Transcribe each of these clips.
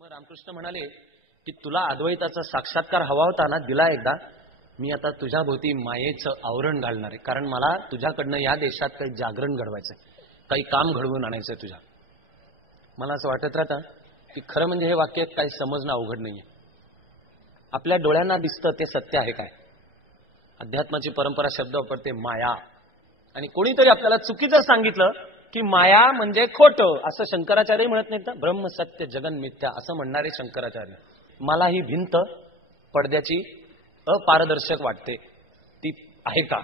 मग रामकृष्ण म्हणाले की तुला अद्वैताचा साक्षात्कार हवा होता ना, दिला एकदा. मी आता तुझ्या भोवती मायेचं आवरण घालणार आहे, कारण मला तुझ्याकडनं या देशात काही जागरण घडवायचंय, काही काम घडवून आणायचंय तुझ्या. मला असं वाटत राहतं की खरं म्हणजे हे वाक्य काही समजणं अवघड नाहीये. आपल्या डोळ्यांना दिसतं ते सत्य आहे काय? अध्यात्माची परंपरा शब्द वापरते माया, आणि कोणीतरी आपल्याला चुकीचं सांगितलं की माया म्हणजे खोटं, असं शंकराचार्य म्हणत नाहीत ना. ब्रह्म सत्य जगन मिथ्या असं म्हणणारे शंकराचार्य. मला ही भिंत पडद्याची अपारदर्शक वाटते, ती आहे का?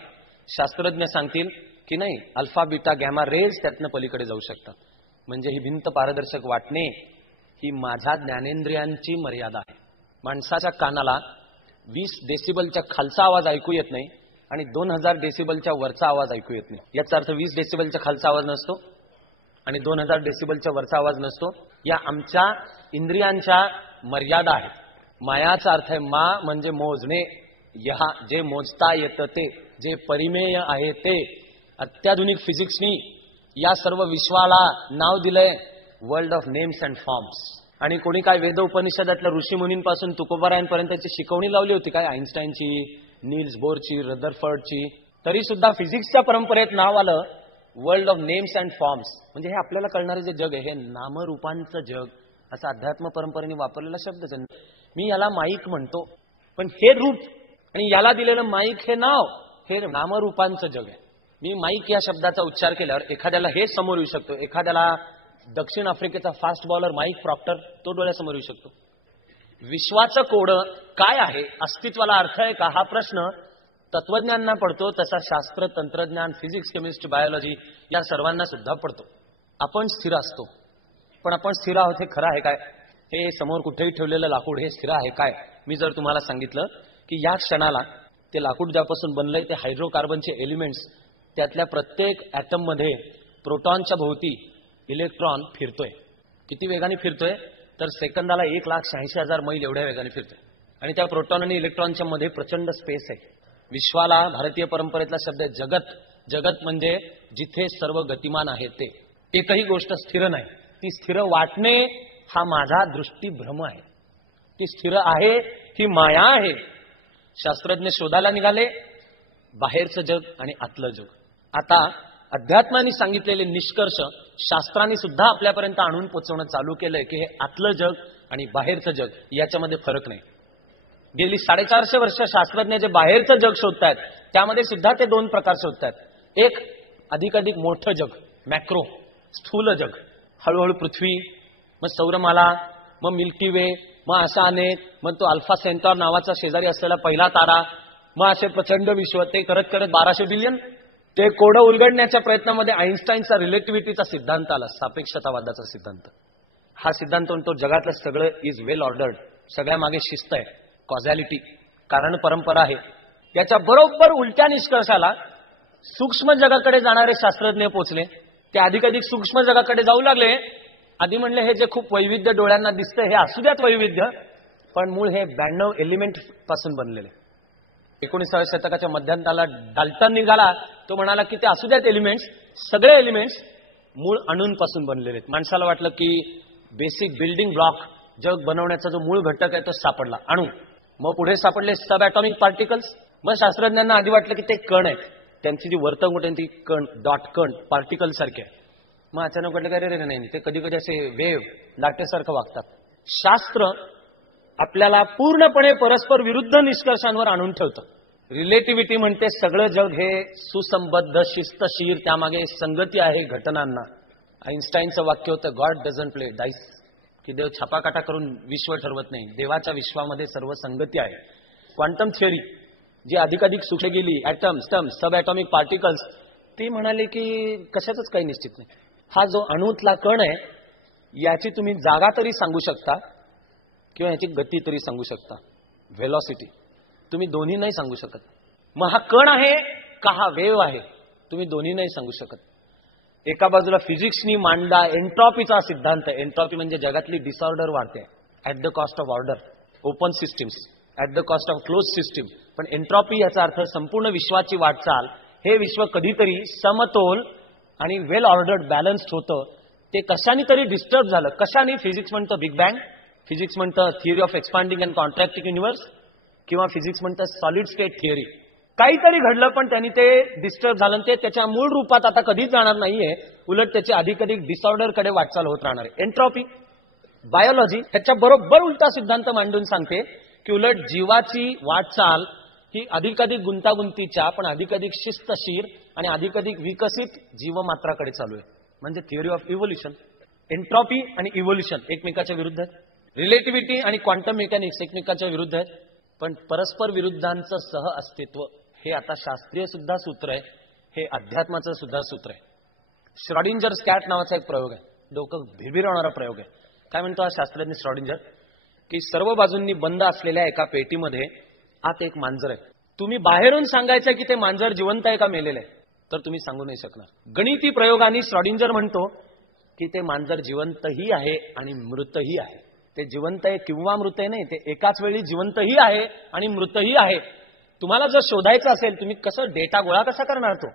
शास्त्रज्ञ सांगतील की नाही, अल्फा बीटा गॅमा रेज त्यातनं पलीकडे जाऊ शकतात. म्हणजे ही भिंत पारदर्शक वाटणे ही माझ्या ज्ञानेंद्रियांची मर्यादा आहे. माणसाच्या कानाला 20 डेसिबलच्या खालचा आवाज ऐकू येत नाही आणि 2000 डेसिबलच्या वरचा आवाज ऐकू येत नाही. याचा अर्थ 20 डेसिबलच्या खालचा आवाज नसतो आणि 2000 डेसिबलच्या वरचा आवाज नसतो. या आमच्या इंद्रियांच्या मर्यादा आहेत. मायाचा अर्थ आहे मा म्हणजे मोजणे, यहा जे मोजता येतं ते, जे परिमेय आहे ते. अत्याधुनिक फिजिक्सनी या सर्व विश्वाला नाव दिलंय world of names and forms. आणि कोणी काय वेद उपनिषदातल्या ऋषी मुनींपासून तुकोबारायांपर्यंतची शिकवणी लावली होती काय? आईन्स्टाईनची, नील्स बोरची, रदरफर्डची. तरी सुद्धा फिजिक्सच्या परंपरेत नाव आलं world of names and forms. म्हणजे हे आपल्याला कळणारे जे जग आहे हे नामरूपांचं जग, असं अध्यात्म परंपरेने वापरलेला शब्द आहे. मी याला माईक म्हणतो, पण हे रूप आणि याला दिलेलं माईक हे नाव हे नामरूपांचं जग आहे. मी माईक या शब्दाचा उच्चार केल्यावर एखाद्याला हे समोर येऊ शकतो, एखाद्याला दक्षिण आफ्रिकेचा फास्ट बॉलर माईक प्रॉक्टर तो डोळ्यासमोर येऊ शकतो. विश्वाचं कोड काय आहे, अस्तित्वाला अर्थ आहे का, हा प्रश्न तत्वज्ञांना पडतो, तसा शास्त्र, तंत्रज्ञान, फिजिक्स, केमिस्ट्री, बायोलॉजी या सर्वांना सुद्धा पडतो. आपण स्थिर असतो, पण आपण स्थिर आहोत हे खरं आहे काय? हे समोर कुठेही ठेवलेलं लाकूड हे स्थिर आहे काय? मी जर तुम्हाला सांगितलं की या क्षणाला ते लाकूड ज्यापासून बनलंय ते हायड्रोकार्बनचे एलिमेंट्स, त्यातल्या प्रत्येक ॲटम मध्ये प्रोटॉनच्या भोवती इलेक्ट्रॉन फिरतोय. किती वेगाने फिरतोय तर सेकंदाला 1,86,000 मैल एवढ्या वेगाने फिरतोय. आणि त्या प्रोटॉन आणि इलेक्ट्रॉनच्या मध्ये प्रचंड स्पेस आहे. विश्वाला भारतीय परंपरेतला शब्द आहे जगत. जगत म्हणजे जिथे सर्व गतिमान आहे ते. एकही गोष्ट स्थिर नाही, ती स्थिर वाटणे हा माझा दृष्टीभ्रम आहे. ती स्थिर आहे ही माया आहे. शास्त्रज्ञ शोधायला निघाले बाहेरचं जग आणि आतलं जग. आता अध्यात्माने सांगितलेले निष्कर्ष शास्त्रांनी सुद्धा आपल्यापर्यंत आणून पोचवणं चालू केलंय की हे आतलं जग आणि बाहेरचं जग याच्यामध्ये फरक नाही. गेली 450 वर्ष शास्त्रज्ञ जे बाहेरचं जग शोधतायत त्यामध्ये सुद्धा ते 2 प्रकार शोधतायत. एक अधिकाधिक मोठं जग, मॅक्रो स्थूल जग, हळूहळू पृथ्वी, मग सौरमाला, मग मिल्की वे, मग असा अनेक, मग तो अल्फा सेंटॉर नावाचा शेजारी असलेला पहिला तारा, मग असे प्रचंड विश्व. ते करत करत 1200 बिलियन. ते कोडं उलगडण्याच्या प्रयत्नामध्ये आईन्स्टाईनचा रिलेटिव्हिटीचा सिद्धांत आला, सापेक्षतावादाचा सिद्धांत. हा सिद्धांत म्हणतो जगातलं सगळं इज वेल ऑर्डर्ड, सगळ्या मागे शिस्त आहे, कॉझॅलिटी, कारण परंपरा आहे. याच्या बरोबर उलट्या निष्कर्षाला सूक्ष्म जगाकडे जाणारे शास्त्रज्ञ पोचले. ते अधिकाधिक सूक्ष्म जगाकडे जाऊ लागले. आधी म्हणले हे जे खूप वैविध्य डोळ्यांना दिसतंय हे असू द्यात वैविध्य, पण मूळ हे 92 एलिमेंट पासून बनलेले. 19व्या शतकाच्या मध्यांताला डाल्टन निघाला, तो म्हणाला की ते असू द्यात एलिमेंट्स, सगळे एलिमेंट्स मूळ अणूंपासून बनलेले आहेत. माणसाला वाटलं की बेसिक बिल्डिंग ब्लॉक जग बनवण्याचा जो मूळ घटक आहे तो सापडला, अणू. मग पुढे सापडले सब ॲटॉमिक पार्टिकल्स. मग शास्त्रज्ञांना आधी वाटलं की ते कण आहेत, त्यांची जी वर्तणूक आहे ती कण, डॉट कण, पार्टिकल सारखे आहे. मग अचानक वाटलं काय रे नाही, ते कधी कधी असे वेव्ह लाटेसारखं वागतात. शास्त्र आपल्याला पूर्णपणे परस्पर विरुद्ध निष्कर्षांवर आणून ठेवतं. रिलेटिव्हिटी म्हणते सगळं जग हे सुसंबद्ध, शिस्तशीर, त्यामागे संगती आहे घटनांना. आईन्स्टाईनचं वाक्य होतं गॉड डझंट प्ले डाईस, की देव छापाकाटा करून विश्व ठरवत नाही, देवाच्या विश्वामध्ये सर्व संगती आहे. क्वांटम थिअरी जी अधिकाधिक सूक्ष्म गेली, ॲटम, स्टम, सब ॲटॉमिक पार्टिकल्स, ती म्हणाले की कशाचंच काही निश्चित नाही. हा जो अणूतला कण आहे याची तुम्ही जागा तरी सांगू शकता किंवा याची गती तरी सांगू शकता, व्हेलॉसिटी. तुम्ही दोन्ही नाही सांगू शकत. मग हा कण आहे का हा वेव्ह आहे, तुम्ही दोन्ही नाही सांगू शकत. एका बाजूला फिजिक्सनी मांडला एन्ट्रॉपीचा सिद्धांत आहे. एन्ट्रॉपी म्हणजे जगातली डिसऑर्डर वाढते at the cost of order, open systems at the cost of close system. पण एन्ट्रॉपी याचा अर्थ संपूर्ण विश्वाची वाटचाल, हे विश्व कधीतरी समतोल आणि वेल ऑर्डर्ड बॅलन्स्ड होतं, ते कशाने तरी डिस्टर्ब झालं. कशाने? फिजिक्स म्हणतो बिग बँग, फिजिक्स म्हणतं theory of expanding and contracting universe, किंवा फिजिक्स म्हणतं सॉलिड स्टेट थिअरी. काहीतरी घडलं पण त्यांनी ते डिस्टर्ब झालं, ते त्याच्या मूळ रूपात आता कधीच जाणार नाहीये, उलट त्याची अधिकाधिक डिसऑर्डरकडे वाटचाल होत राहणार आहे. एन्ट्रॉपी बायोलॉजी ह्याच्या बरोबर उलटा सिद्धांत मांडून सांगते की उलट जीवाची वाटचाल ही अधिकाधिक गुंतागुंतीच्या पण अधिकाधिक शिस्तशीर आणि अधिकाधिक विकसित जीवमात्राकडे चालू आहे. म्हणजे थिअरी ऑफ इव्होल्युशन. एन्ट्रॉपी आणि इव्होल्युशन एकमेकाच्या विरुद्ध आहेत. रिलेटिव्हिटी आणि क्वांटम मेकॅनिक्स एकमेकाच्या विरुद्ध आहेत. पण परस्पर विरुद्धांचं सह अस्तित्व हे आता शास्त्रीय सुद्धा सूत्र आहे, हे अध्यात्माचं सुद्धा सूत्र आहे. श्रॉडिंजर्स कॅट नावाचा एक प्रयोग आहे, डोकं भिरभिरवणारा प्रयोग आहे. काय म्हणतो हा शास्त्रज्ञ श्रॉडिंजर, की सर्व बाजूंनी बंद असलेल्या एका पेटीमध्ये आत एक मांजर आहे. तुम्ही बाहेरून सांगायचं की ते मांजर जिवंत आहे का मेलेलं आहे, तर तुम्ही सांगू नाही शकणार. गणिती प्रयोगाने श्रॉडिंजर म्हणतो की ते मांजर जिवंतही आहे आणि मृतही आहे. ते जिवंत आहे किंवा मृत आहे नाही, ते एकाच वेळी जिवंतही आहे आणि मृतही आहे. तुम्हाला जर शोधायचं असेल, तुम्ही कसं डेटा गोळा कसा करणार तो,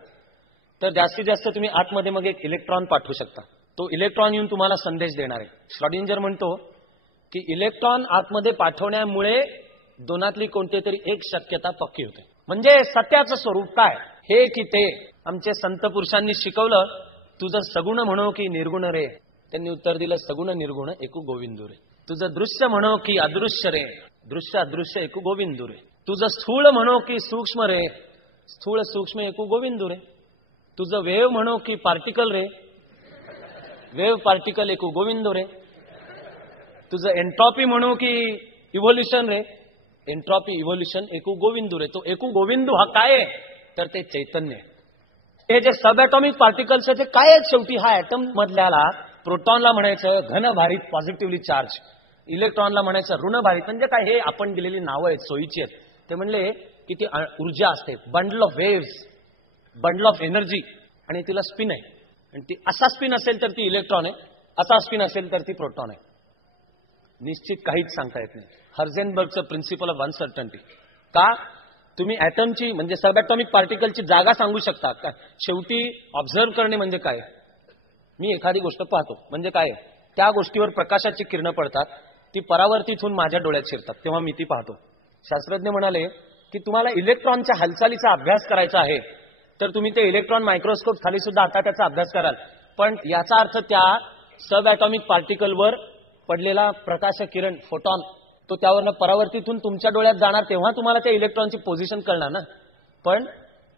तर जास्तीत जास्त तुम्ही आतमध्ये मग एक इलेक्ट्रॉन पाठवू शकता. तो इलेक्ट्रॉन येऊन तुम्हाला संदेश देणार आहे. श्रॉडिंजर म्हणतो की इलेक्ट्रॉन आतमध्ये पाठवण्यामुळे दोनातली कोणती तरी एक शक्यता पक्की होते. म्हणजे सत्याचं स्वरूप काय, हे की ते आमचे संत पुरुषांनी शिकवलं. तुझं सगुण म्हणो की निर्गुण रे, त्यांनी उत्तर दिलं सगुण निर्गुण एकू गोविंदू रे. तुझं दृश्य म्हणो की अदृश्य रे, दृश्य अदृश्य एकू गोविंदू रे. तुझं स्थूळ म्हणो की सूक्ष्म रे, स्थूळ सूक्ष्म एकू गोविंदू रे. तुझं वेव म्हणो की पार्टिकल रे, वेव पार्टिकल एकू गोविंदू रे. तुझं एन्ट्रॉपी म्हणो की इव्होल्युशन रे, एन्ट्रॉपी इव्होल्युशन एकू गोविंदू रे. तो एकू गोविंदू हा काय आहे, तर ते चैतन्य आहे. हे जे सब ॲटॉमिक पार्टिकल्स आहे ते काय आहेत, शेवटी हा ॲटम मधल्याला प्रोटॉनला म्हणायचं घनभारित पॉझिटिव्हली चार्ज, इलेक्ट्रॉनला म्हणायचं ऋणभारित. म्हणजे काय, हे आपण दिलेली नावं आहेत, सोयीची आहेत. ते म्हणले की ती ऊर्जा असते, bundle of waves, bundle of energy, आणि तिला स्पिन आहे. आणि ती असा स्पिन असेल तर ती इलेक्ट्रॉन आहे, असा स्पिन असेल तर ती प्रोटॉन आहे. निश्चित काहीच सांगता येत नाही. हर्झेनबर्गचं प्रिन्सिपल ऑफ अनसर्टन्टी. का, तुम्ही ॲटमची म्हणजे सब ॲटॉमिक पार्टिकलची जागा सांगू शकता का? शेवटी ऑब्झर्व्ह करणे म्हणजे काय, मी एखादी गोष्ट पाहतो म्हणजे काय, त्या गोष्टीवर प्रकाशाची किरणं पडतात, ती परावर्तित होऊन माझ्या डोळ्यात शिरतात, तेव्हा मी ती पाहतो. शास्त्रज्ञ म्हणाले की तुम्हाला इलेक्ट्रॉनच्या हालचालीचा अभ्यास करायचा आहे तर तुम्ही ते इलेक्ट्रॉन मायक्रोस्कोप खाली सुद्धा आता त्याचा अभ्यास कराल. पण याचा अर्थ त्या सब ॲटॉमिक पार्टिकलवर पडलेला प्रकाश किरण फोटॉन तो त्यावरनं परावर्तित होऊन तुमच्या डोळ्यात जाणार, तेव्हा तुम्हाला त्या इलेक्ट्रॉनची पोझिशन कळणार ना. पण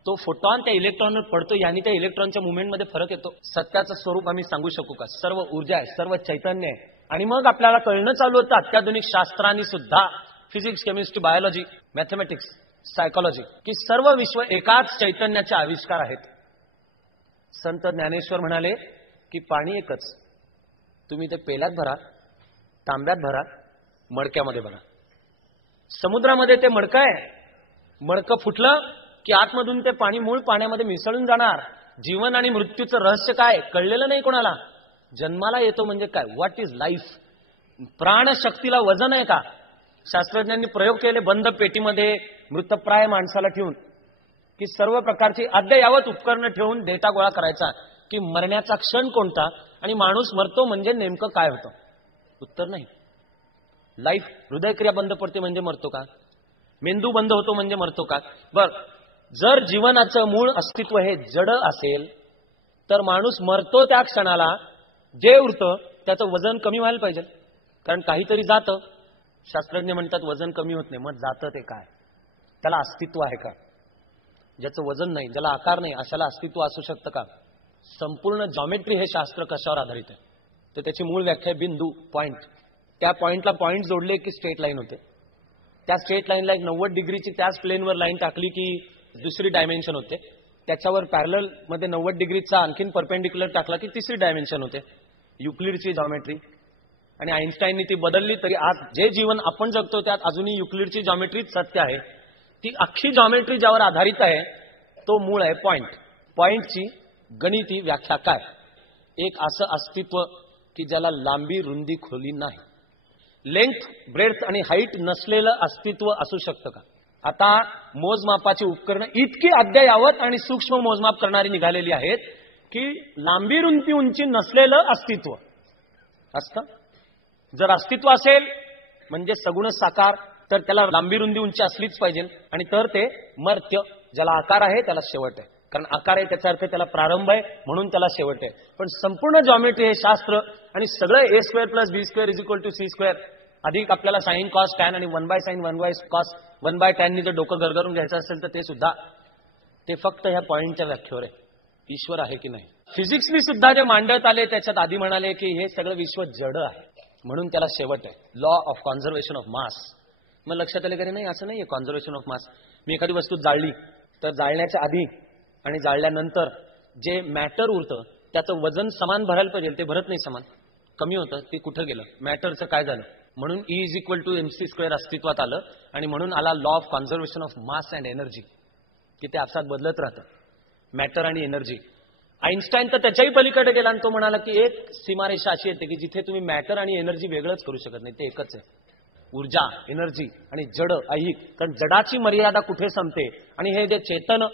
तो फोटॉन त्या इलेक्ट्रॉनवर पडतो, यानी त्या इलेक्ट्रॉनच्या मुवमेंटमध्ये फरक येतो. सत्याचं स्वरूप आम्ही सांगू शकू का, सर्व ऊर्जा आहे, सर्व चैतन्य आहे. आणि मग आपल्याला कळणं चालू होतं अत्याधुनिक शास्त्रांनी सुद्धा, physics, chemistry, biology, mathematics, psychology, की सर्व विश्व एकाच चैतन्याचे आविष्कार आहेत. संत ज्ञानेश्वर म्हणाले की पाणी एकच, तुम्ही ते पेल्यात भरा, तांब्यात भरा, मडक्यामध्ये भरा. समुद्रामध्ये ते मडकं आहे, मडकं फुटलं की आतमधून ते पाणी मूळ पाण्यामध्ये मिसळून जाणार. जीवन आणि मृत्यूचं रहस्य काय कळलेलं नाही कोणाला. जन्माला येतो म्हणजे काय, व्हॉट इज लाईफ, प्राणशक्तीला वजन आहे का. शास्त्रज्ञांनी प्रयोग केले बंद पेटीमध्ये मृतप्राय माणसाला ठेवून, की सर्व प्रकारची अद्ययावत उपकरणं ठेवून डेटा गोळा करायचा की मरण्याचा क्षण कोणता आणि माणूस मरतो म्हणजे नेमकं काय होतं. उत्तर नाही. लाईफ, हृदयक्रिया बंद पडते म्हणजे मरतो का, मेंदू बंद होतो म्हणजे मरतो का. बर, जर जीवनाचं मूळ अस्तित्व हे जड असेल तर माणूस मरतो त्या क्षणाला, जे उरतं त्याचं वजन कमी व्हायला पाहिजे, कारण काहीतरी जातं. शास्त्रज्ञ म्हणतात वजन कमी होत नाही, मग जातं ते काय, त्याला अस्तित्व आहे का. ज्याचं वजन नाही, ज्याला आकार नाही, अशाला अस्तित्व असू शकतं का. संपूर्ण जॉमेट्री हे शास्त्र कशावर आधारित आहे, तर त्याची मूळ व्याख्या बिंदू, पॉइंट. त्या पॉइंटला पॉइंट जोडले की स्ट्रेट लाईन होते. त्या स्ट्रेट लाईनला एक 90 डिग्रीची त्याच प्लेनवर लाईन टाकली की दुसरी डायमेन्शन होते. त्याच्यावर पॅरलल मध्ये 90 डिग्रीचा आणखीन परपेंडिक्युलर टाकला की तिसरी डायमेन्शन होते. युक्लिडची जॉमेट्री. आणि आईन्स्टाईननी ती बदलली, तरी आज जे जीवन आपण जगतो त्यात अजूनही युक्लिडची जॉमेट्रीच सत्य आहे. ती अख्खी जॉमेट्री ज्यावर आधारित आहे तो मूळ आहे पॉइंट. पॉइंटची गणिती व्याख्या काय, एक असं अस्तित्व की ज्याला लांबी, रुंदी, खोली नाही, लेंथ, ब्रेड्थ आणि हाईट नसलेलं अस्तित्व असू शकतं का. आता मोजमापाची उपकरणं इतकी अद्ययावत आणि सूक्ष्म मोजमाप करणारी निघालेली आहेत की लांबी, रुंदी, उंची नसलेलं अस्तित्व असतं. जर अस्तित्व असेल म्हणजे सगुण साकार, तर त्याला लांबी रुंदी उंची असलीच पाहिजे, आणि तर ते मर्त्य, ज्याला आकार आहे त्याला शेवट आहे. कारण आकार आहे त्याचा अर्थ त्याला प्रारंभ आहे, म्हणून त्याला शेवट आहे. पण संपूर्ण जॉमेट्री हे शास्त्र आणि सगळं a square plus b square is equal to c square अधिक आपल्याला साइन कॉस टॅन आणि 1/sin 1/cos 1/tan नी जर डोकं गरगरून घ्यायचं असेल तर ते सुद्धा ते फक्त ह्या पॉइंटच्या व्याख्येवर आहे. ईश्वर आहे की नाही. फिजिक्सनी सुद्धा जे मांडत आले त्याच्यात आधी म्हणाले की हे सगळं विश्व जड आहे, म्हणून त्याला शेवट आहे. Law of conservation of mass. मग लक्षात आले की नाही, असं नाहीये कॉन्झर्वेशन ऑफ मास. मी एखादी वस्तू जाळली तर जाळण्याच्या आधी आणि जाळल्यानंतर जे मॅटर उरतं त्याचं वजन समान भरायला पाहिजे, ते भरत नाही, समान कमी होतं. ते कुठं गेलं, मॅटरचं काय झालं. म्हणून E is equal to mc² अस्तित्वात आलं आणि म्हणून आला law of conservation of mass and energy, की ते आपसात बदलत राहतं मॅटर आणि एनर्जी. आईन्स्टाईन तर त्याच्याही पलीकडे गेला आणि तो म्हणाला की एक सीमारेषा अशी येते की जिथे तुम्ही मॅटर आणि एनर्जी वेगळंच करू शकत नाही, ते एकच आहे. ऊर्जा, एनर्जी आणि जड ऐहिक. कारण जडाची मर्यादा कुठे संपते आणि हे जे चेतन,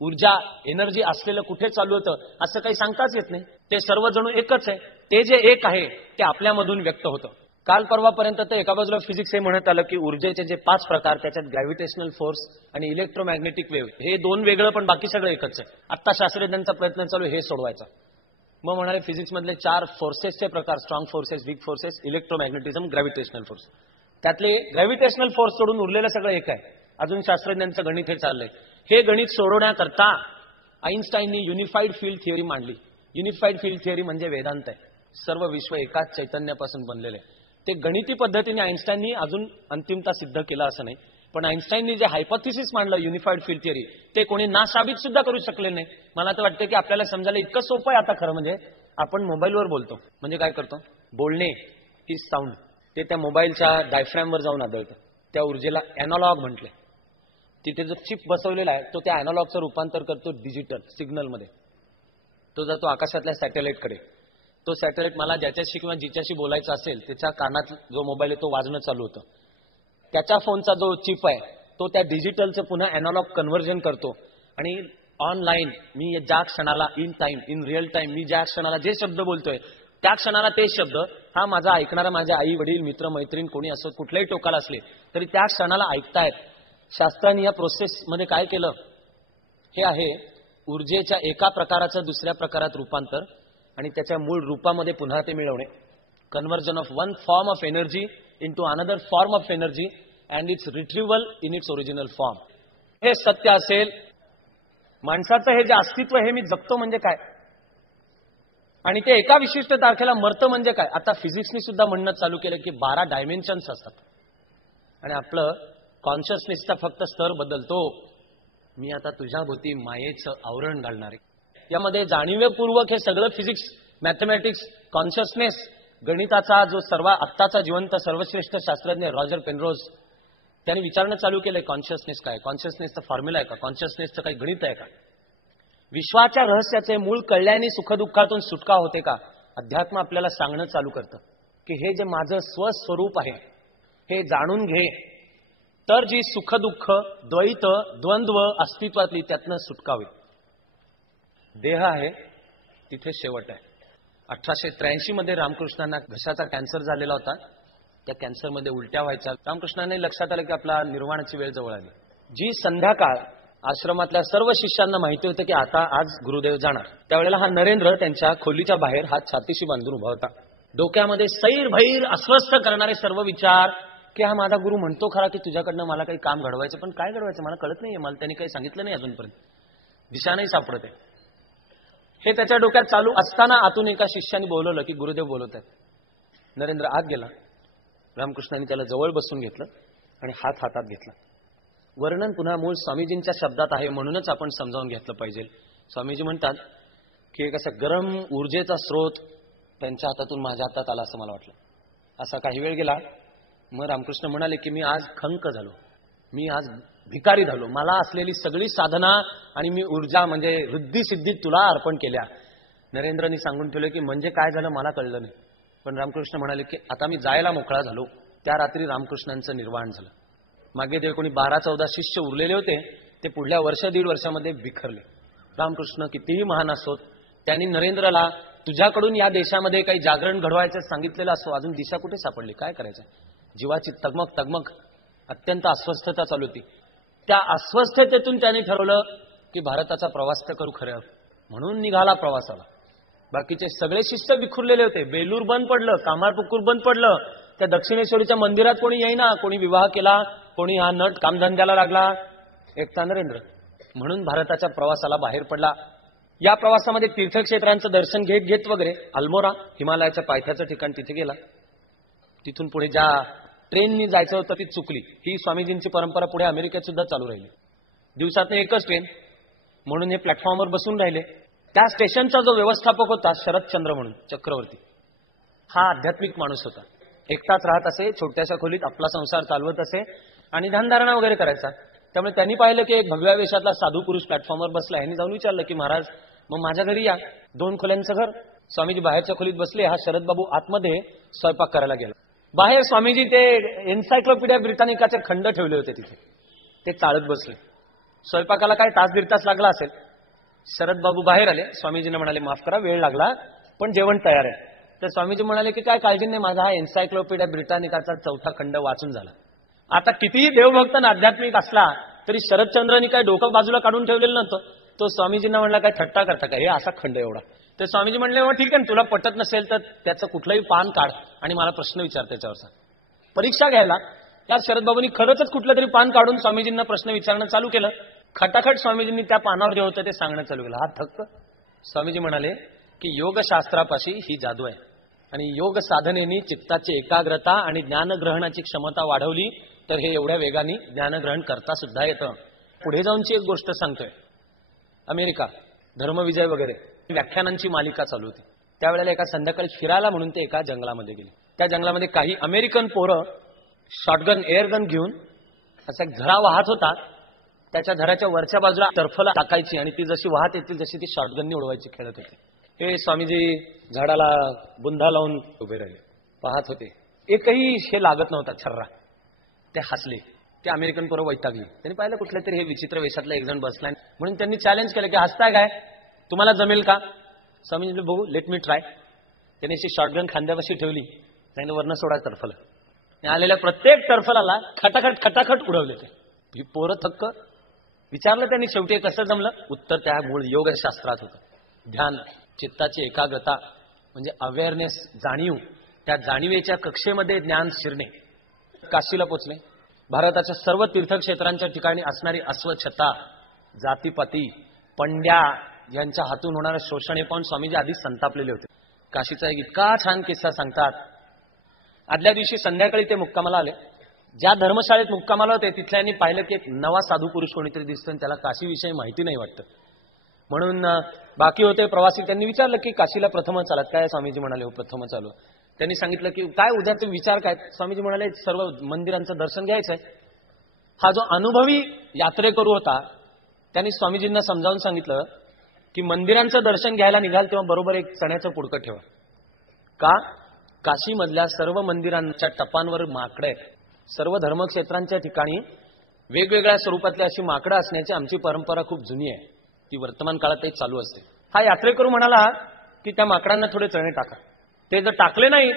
ऊर्जा, एनर्जी असलेलं कुठे चालू होतं असं काही सांगताच येत नाही. ते सर्व जणू एकच आहे. ते जे एक आहे ते आपल्यामधून व्यक्त होतं. काल परवापर्यंत तर एका बाजूला फिजिक्स हे म्हणत आलं की ऊर्जेचे जे 5 प्रकार, त्याच्यात ग्रॅव्हिटेशनल फोर्स आणि इलेक्ट्रोमॅग्नेटिक वेव्ह हे 2 वेगळं, पण बाकी सगळं एकच आहे. आत्ता शास्त्रज्ञांचा प्रयत्न चालू हे सोडवायचा. मग म्हणाले फिजिक्स मधले 4 फोर्सेसचे प्रकार, strong forces, weak forces, electromagnetism, gravitational force. त्यातले ग्रॅव्हिटेशनल फोर्स सोडून उरलेलं सगळं एक आहे. अजून शास्त्रज्ञांचं गणित हे चाललंय. हे गणित सोडवण्याकरता आईन्स्टाईननी युनिफाईड फील्ड थिअरी मांडली. युनिफाईड फील्ड थिअरी म्हणजे वेदांत आहे. सर्व विश्व एकाच चैतन्यापासून बनलेले आहे. ते गणिती पद्धतीने आईन्स्टाईननी अजून अंतिमता सिद्ध केला असं नाही, पण आईन्स्टाईननी जे हायपोथेसिस मांडलं युनिफाईड फील्ड थिअरी, ते कोणी नासाबित सुद्धा करू शकले नाही. मला तर वाटतं की आपल्याला समजायला इतकं सोपं आहे आता. खरं म्हणजे आपण मोबाईलवर बोलतो, म्हणजे काय करतो, बोलणे ही साऊंड, ते त्या मोबाईलच्या डायफ्रॅमवर जाऊन आदळतं. त्या ऊर्जेला अॅनालॉग म्हटले. तिथे जो चिप बसवलेला आहे तो त्या अॅनालॉगचं रूपांतर करतो डिजिटल सिग्नलमध्ये. तो जातो आकाशातल्या सॅटेलाइटकडे. तो सॅटेलाइट मला ज्याच्याशी किंवा जिच्याशी बोलायचं असेल त्याच्या कानात जो मोबाईल आहे तो वाजणं चालू होतं. त्याच्या फोनचा जो चिप आहे तो त्या डिजिटलचं पुन्हा अॅनालॉग कन्व्हर्जन करतो आणि ऑनलाईन मी ज्या क्षणाला, in time, in real time, मी ज्या क्षणाला जे शब्द बोलतोय त्या क्षणाला ते शब्द हा माझा ऐकणारा, माझे आई वडील, मित्र मैत्रीण कोणी असो, कुठल्याही टोकाला असले तरी त्या क्षणाला ऐकतायत. शास्त्राने या प्रोसेसमध्ये काय केलं हे आहे ऊर्जेच्या एका प्रकाराचं दुसऱ्या प्रकारात रूपांतर आणि त्याच्या मूळ रूपामध्ये पुन्हा ते मिळवणे. Conversion of one form of energy into another form of energy and it's retrieval in its original form. हे सत्य असेल. माणसाचं हे जे अस्तित्व हे मी जगतो म्हणजे काय, आणि ते एका विशिष्ट तारखेला मरतं म्हणजे काय. आता फिजिक्सनी सुद्धा म्हणणं चालू केलं की 12 डायमेन्शन्स असतात आणि आपलं कॉन्शियसनेसचा फक्त स्तर बदलतो. मी आता तुझ्या भोवती मायेचं आवरण घालणार आहे. यामध्ये जाणीवपूर्वक हे सगळं फिजिक्स, मॅथमॅटिक्स, कॉन्शियसनेस, गणिताचा जो सर्व आत्ताचा जिवंत सर्वश्रेष्ठ शास्त्रज्ञ रॉजर पेनरोज त्यांनी विचारणं चालू केलंय कॉन्शियसनेस काय, कॉन्शियसनेसचा फॉर्म्युला आहे का, कॉन्शियसनेसचं काही गणित आहे का. विश्वाच्या रहस्याचे मूळ कळल्याने सुखदुःखातून सुटका होते का. अध्यात्म आपल्याला सांगणं चालू करतं की हे जे माझं स्वस्वरूप आहे हे जाणून घे, तर जी सुखदुःख, द्वैत, द्वंद्व अस्तित्वातली त्यातनं सुटका होईल. देह आहे तिथे शेवट आहे. 1883 मध्ये रामकृष्णांना घशाचा कॅन्सर झालेला होता. त्या कॅन्सरमध्ये उलट्या व्हायच्या. रामकृष्णांनी लक्षात आलं की आपला निर्वाणाची वेळ जवळ आली. जी संध्याकाळ आश्रमातल्या सर्व शिष्यांना माहिती होतं की आता आज गुरुदेव जाणार, त्यावेळेला हा नरेंद्र त्यांच्या खोलीच्या बाहेर हात छातीशी बांधून उभा होता. डोक्यामध्ये सैर भैर अस्वस्थ करणारे सर्व विचार की हा माझा गुरु म्हणतो खरा की तुझ्याकडनं मला काही काम घडवायचं, पण काय घडवायचं मला कळत नाहीये, मला त्यांनी काही सांगितलं नाही अजूनपर्यंत, दिशा नाही सापडत आहे. हे त्याच्या डोक्यात चालू असताना आतून एका शिष्याने बोलवलं की गुरुदेव बोलवत आहेत. नरेंद्र आत गेला. रामकृष्णांनी त्याला जवळ बसून घेतलं आणि हात हातात घेतला. वर्णन पुन्हा मूळ स्वामीजींच्या शब्दात आहे म्हणूनच आपण समजावून घेतलं पाहिजे. स्वामीजी म्हणतात की एक असा गरम ऊर्जेचा स्रोत त्यांच्या हातातून माझ्या हातात आला असं मला वाटलं. असा काही वेळ गेला. मग रामकृष्ण म्हणाले की मी आज खंक झालो, मी आज भिकारी झालो. मला असलेली सगळी साधना आणि मी ऊर्जा म्हणजे वृद्धी सिद्धी तुला अर्पण केल्या. नरेंद्रनी सांगून ठेवलं की म्हणजे काय झालं मला कळलं नाही. पण रामकृष्ण म्हणाले की आता मी जायला मोकळा झालो. त्या रात्री रामकृष्णांचं निर्वाण झालं. मागे जे कोणी 12-14 शिष्य उरलेले होते ते पुढल्या वर्ष दीड वर्षामध्ये बिखरले. रामकृष्ण कितीही महान असोत, त्यांनी नरेंद्रला तुझ्याकडून या देशामध्ये काही जागरण घडवायचं सांगितलेलं असो, अजून दिशा कुठे सापडली, काय करायचं. जीवाची तगमग तगमग, अत्यंत अस्वस्थता चालू होती. त्या अस्वस्थतेतून त्याने ठरवलं की भारताचा प्रवास तर करू खरं, म्हणून निघाला प्रवासाला. बाकीचे सगळे शिष्य विखुरलेले होते. बेलूर बंद पडलं, कामारपुकूर बंद पडलं, त्या दक्षिणेश्वरीच्या मंदिरात कोणी येईना, कोणी विवाह केला, कोणी हा नट कामधंद्याला लागला. एकटा नरेंद्र म्हणून भारताच्या प्रवासाला बाहेर पडला. या प्रवासामध्ये तीर्थक्षेत्रांचं दर्शन घेत घेत वगैरे अल्मोरा, हिमालयाच्या पायथ्याचं ठिकाण, तिथे गेला. तिथून पुढे ज्या ट्रेननी जायचं होतं ती चुकली. ही स्वामीजींची परंपरा पुढे अमेरिकेत सुद्धा चालू राहिली. दिवसातनं एकच ट्रेन म्हणून हे प्लॅटफॉर्मवर बसून राहिले. त्या स्टेशनचा जो व्यवस्थापक होता शरदचंद्र म्हणून चक्रवर्ती, हा आध्यात्मिक माणूस होता. एकटाच राहत असे, छोट्याशा खोलीत आपला संसार चालवत असे आणि ध्यानधारणा वगैरे करायचा. त्यामुळे त्यांनी पाहिलं की एक भगव्या वेशातला साधू पुरुष प्लॅटफॉर्मवर बसला. यांनी जाऊन विचारलं की महाराज, मग माझ्या घरी या, 2 खोल्यांचं घर. स्वामीजी बाहेरच्या खोलीत बसले. हा शरदबाबू आतमध्ये स्वयंपाक करायला गेला. बाहेर स्वामीजी ते एन्सायक्लोपीडिया ब्रिटानिकाचे खंड ठेवले होते तिथे, ते चाळत बसले. स्वयंपाकाला काय तास 1.5 तास लागला असेल. शरदबाबू बाहेर आले. स्वामीजींना म्हणाले, माफ करा वेळ लागला, पण जेवण तयार आहे. तर स्वामीजी म्हणाले की काय काळजी नाही, माझा हा एन्सायक्लोपीडिया ब्रिटानिकाचा 4था खंड वाचून झाला. आता कितीही देवभक्त आणि आध्यात्मिक असला तरी शरदचंद्रांनी काय डोकं बाजूला काढून ठेवलेलं नव्हतं. तो स्वामीजींना म्हणला, काय थट्टा करता का, हे असा खंड एवढा. तर स्वामीजी म्हणले, मग ठीक आहे, तुला पटत नसेल तर त्याचं कुठलंही पान काढ आणि मला प्रश्न विचार त्याच्यावरचा. परीक्षा घ्यायला या शरदबाबूंनी खरंच कुठलं तरी पान काढून स्वामीजींना प्रश्न विचारणं चालू केलं. खटाखट स्वामीजींनी त्या पानावर जे होतं ते सांगणं चालू केलं. हा थक्क. स्वामीजी म्हणाले की योगशास्त्रापाशी ही जादू आहे आणि योग साधनेने चित्ताची एकाग्रता आणि ज्ञानग्रहणाची क्षमता वाढवली तर हे एवढ्या वेगाने ज्ञानग्रहण करता सुद्धा येतं. पुढे जाऊनची एक गोष्ट सांगतोय. अमेरिका, धर्मविजय वगैरे व्याख्यानांची मालिका चालू होती. त्यावेळेला एका संध्याकाळी फिरायला म्हणून ते एका जंगलामध्ये गेले. त्या जंगलामध्ये काही अमेरिकन पोरं शॉटगन, एअरगन घेऊन असा एक झरा वाहत होता. त्याच्या झऱ्याच्या वरच्या बाजूला टर्फला टाकायची आणि ती जशी वाहत येतील तशी ती शॉटगननी उडवायची खेळत होते. हे स्वामीजी झाडाला बुंधा लावून उभे राहिले, पाहत होते. एकही हे लागत नव्हता छर्रा. ते हसले. ते अमेरिकन पोरं वैतागली. त्यांनी पाहिलं कुठल्या तरी हे विचित्र वेशातला एक जण बसलाय, म्हणून त्यांनी चॅलेंज केलं की हसताय काय, तुम्हाला जमेल का. स्वामीजी बघू, लेट मी ट्राय. त्यांनी अशी शॉटगन खांद्यापाशी ठेवली. त्यांनी वर्ण सोडा टर्फला. आलेल्या प्रत्येक टर्फलाला खटाखट खटाखट उडवले. ते पोरं थक्क. विचारलं त्यांनी शेवटी कसं जमलं. उत्तर त्या मूळ योगशास्त्रात होतं. ध्यान, चित्ताची एकाग्रता म्हणजे अवेअरनेस, जाणीव. त्या जाणीवेच्या कक्षेमध्ये ज्ञान शिरणे. काशीला पोचले. भारताच्या सर्व तीर्थक्षेत्रांच्या ठिकाणी असणारी अस्वच्छता, जातीपाती, पंड्या यांच्या हातून होणारं शोषण हे पाहून स्वामीजी आधीच संतापलेले होते. काशीचा एक इतका छान किस्सा सांगतात. आदल्या दिवशी संध्याकाळी ते मुक्कामाला आले. ज्या धर्मशाळेत मुक्कामाला होते तिथल्यांनी पाहिलं की एक नवा साधू पुरुष कोणीतरी दिसतो आणि त्याला काशीविषयी माहिती नाही वाटतं. म्हणून बाकी होते प्रवासी, त्यांनी विचारलं की काशीला प्रथमच आलात काय. स्वामीजी म्हणाले, हो प्रथमच आलो. त्यांनी सांगितलं की काय उद्याचे विचार काय. स्वामीजी म्हणाले, सर्व मंदिरांचं दर्शन घ्यायचंय. हा जो अनुभवी यात्रेकरू होता त्यांनी स्वामीजींना समजावून सांगितलं की मंदिरांचं दर्शन घ्यायला निघाल तेव्हा बरोबर एक चण्याचं पुडकं ठेवा. का, काशीमधल्या सर्व मंदिरांच्या टपांवर माकडं आहेत. सर्व धर्मक्षेत्रांच्या ठिकाणी वेगवेगळ्या स्वरूपातली अशी माकडं असण्याची आमची परंपरा खूप जुनी आहे. ती वर्तमान काळातही चालू असते. हा यात्रेकरू म्हणाला की त्या माकडांना थोडे चणे टाका. ते जर टाकले नाही,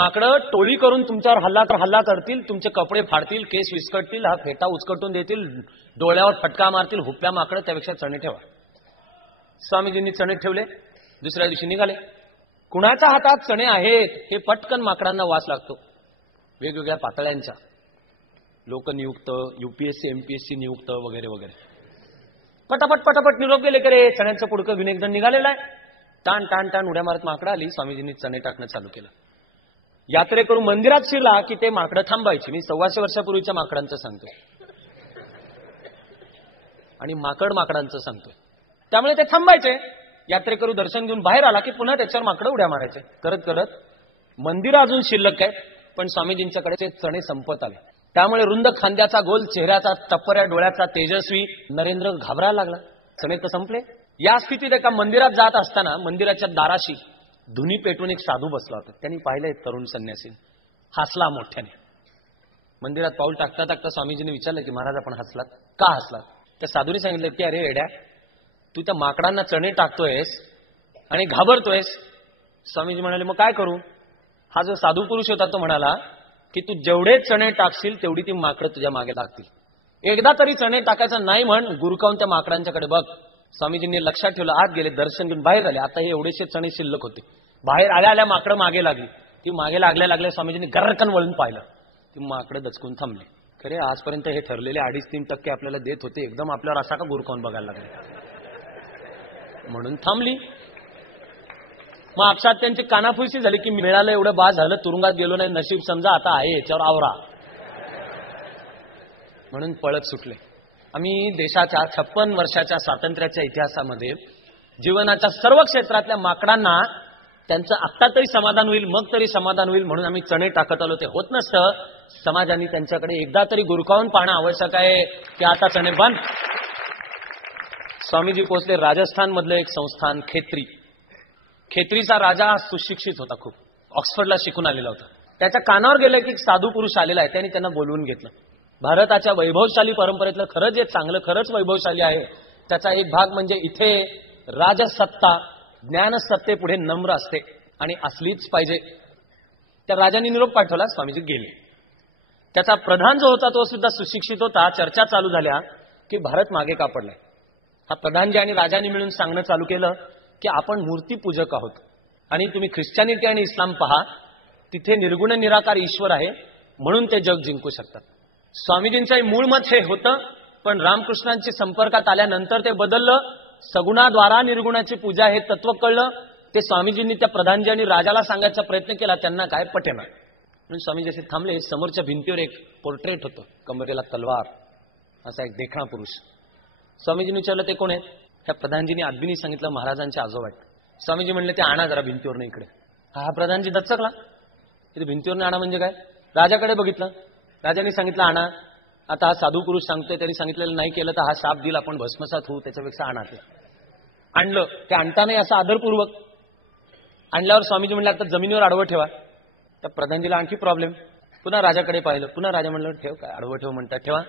माकडं टोळी करून तुमच्यावर हल्ला करतील, तुमचे कपडे फाडतील, केस विस्कटतील, हा फेटा उचकटून देतील, डोळ्यावर फटका मारतील. हुप्या माकडं, त्यापेक्षा चणे ठेवा. स्वामीजींनी चणे ठेवले. दुसऱ्या दिवशी निघाले. कुणाच्या हातात चणे आहेत हे पटकन माकडांना वास लागतो. वेगवेगळ्या पातळ्यांच्या, लोकनियुक्त, UPSC MPSC नियुक्त वगैरे वगैरे. पटापट पटापट निरोप गेले की रे चण्याचं पुडकं घेऊन एक जण निघालेला आहे. टाण टाण टाण उड्या मारत माकडं आली. स्वामीजींनी चणे टाकणं चालू केलं. यात्रेकरू मंदिरात शिरला की ते माकडं थांबायची. मी 125 वर्षापूर्वीच्या माकडांचं सांगतोय आणि माकडांचं सांगतोय. त्यामुळे ते थांबायचे. यात्रेकरू दर्शन घेऊन बाहेर आला की पुन्हा त्याच्यावर माकडं उड्या मारायचे. करत करत मंदिर अजून शिल्लक आहे, पण स्वामीजींच्याकडे ते चणे संपत आले. त्यामुळे रुंद खांद्याचा, गोल चेहऱ्याचा, टप्पऱ्या डोळ्याचा तेजस्वी नरेंद्र घाबरायला लागला. चणे तर संपले. या स्थितीत एका मंदिरात जात असताना मंदिराच्या दाराशी धुनी पेटून एक साधू बसला होता. त्यांनी पाहिलं एक तरुण संन्यासी. हसला मोठ्याने. मंदिरात पाऊल टाकता टाकता स्वामीजींनी विचारलं की महाराज आपण हसलात का. हसलात. त्या साधूने सांगितलं की अरे एड्या, तू त्या माकडांना चणे टाकतोयस आणि घाबरतोयस. स्वामीजी म्हणाले, मग काय करू. हा जो साधू पुरुष होता तो म्हणाला की तू जेवढे चणे टाकशील तेवढी ती माकडं तुझ्या मागे लागतील. एकदा तरी चणे टाकायचं नाही म्हण, गुरकावून त्या माकडांच्याकडे बघ. स्वामीजींनी लक्षात ठेवलं, आत गेले, दर्शन घेऊन बाहेर आले. आता हे एवढेशे चणे शिल्लक होते. बाहेर आल्या आल्या माकडं मागे लागली. ती मागे लागल्या लागल्या स्वामीजींनी गरकन वळून पाहिलं, ती माकडं दचकून थांबली. खरे आजपर्यंत हे ठरलेले 2.5-3% आपल्याला देत होते, एकदम आपल्यावर असा का गुरकावून बघायला लागले म्हणून थांबली. मग आपसात त्यांची कानाफुसी झाली की मिळालं एवढं बाज झालं, तुरुंगात गेलो नाही, नशीब समजा, आता आहे याच्यावर आवरा म्हणून पळत सुटले. आम्ही देशाच्या 56 वर्षाच्या स्वातंत्र्याच्या इतिहासामध्ये जीवनाच्या सर्व क्षेत्रातल्या माकडांना त्यांचं आत्ता तरी समाधान होईल, मग तरी समाधान होईल म्हणून आम्ही चणे टाकत आलो. ते होत नसतं. समाजाने त्यांच्याकडे एकदा तरी गुरकावून पाहणं आवश्यक आहे की आता चणे बंद. स्वामीजी पोहोचले राजस्थान मधलं एक संस्थान खेत्री. खेत्रीचा राजा सुशिक्षित होता, खूप ऑक्सफर्डला शिकून आलेला होता. त्याच्या कानावर गेले की एक साधू पुरुष आलेला आहे. त्यांनी त्यांना बोलवून घेतलं. भारताच्या वैभवशाली परंपरेतलं खरं जे चांगलं, खरंच वैभवशाली आहे त्याचा एक भाग म्हणजे इथे राजसत्ता ज्ञानसत्तेपुढे नम्र असते आणि असलीच पाहिजे. त्या राजांनी निरोप पाठवला, स्वामीजी गेले. त्याचा प्रधान जो होता तो सुद्धा सुशिक्षित होता. चर्चा चालू झाल्या की भारत मागे का पडलाय. हा प्रधानजी आणि राजांनी मिळून सांगणं चालू केलं की आपण मूर्तीपूजक आहोत आणि तुम्ही ख्रिश्चनिटी आणि इस्लाम पहा, तिथे निर्गुण निराकार ईश्वर आहे म्हणून ते जग जिंकू शकतात. स्वामीजींचं मूळ मत हे होतं, पण रामकृष्णांची संपर्कात आल्यानंतर ते बदललं. सगुणाद्वारा निर्गुणाची पूजा हे तत्व कळलं. ते स्वामीजींनी त्या प्रधानजी आणि राजाला सांगायचा प्रयत्न केला, त्यांना काय पटेना. म्हणून स्वामीजी असे थांबले. समोरच्या भिंतीवर एक पोर्ट्रेट होतं, कमरेला तलवार असा एक देखणा पुरुष. स्वामीजींनी विचारलं, ते कोण आहेत? त्या प्रधानजींनी आदबीनी सांगितलं, महाराजांचे आजोबा आहेत. स्वामीजी म्हणले, ते आणा जरा भिंतीवर नाही इकडे. हा प्रधानजी दचकला, तिथे भिंतीवर आणा म्हणजे काय? राजाकडे बघितलं. राजांनी सांगितलं आणा. आता हा साधू पुरुष सांगतोय, त्यांनी सांगितलेलं नाही केलं तर हा शाप दिला, आपण भस्मसात होऊ, त्याच्यापेक्षा आणा. ते आणलं. ते आणता नाही असं आदरपूर्वक आणल्यावर स्वामीजी म्हणले, आता जमिनीवर आडवं ठेवा. त्या प्रधानजीला आणखी प्रॉब्लेम. पुन्हा राजाकडे पाहिलं. पुन्हा राजा म्हणलं, ठेव. काय आडवं ठेव म्हणतात, ठेवा.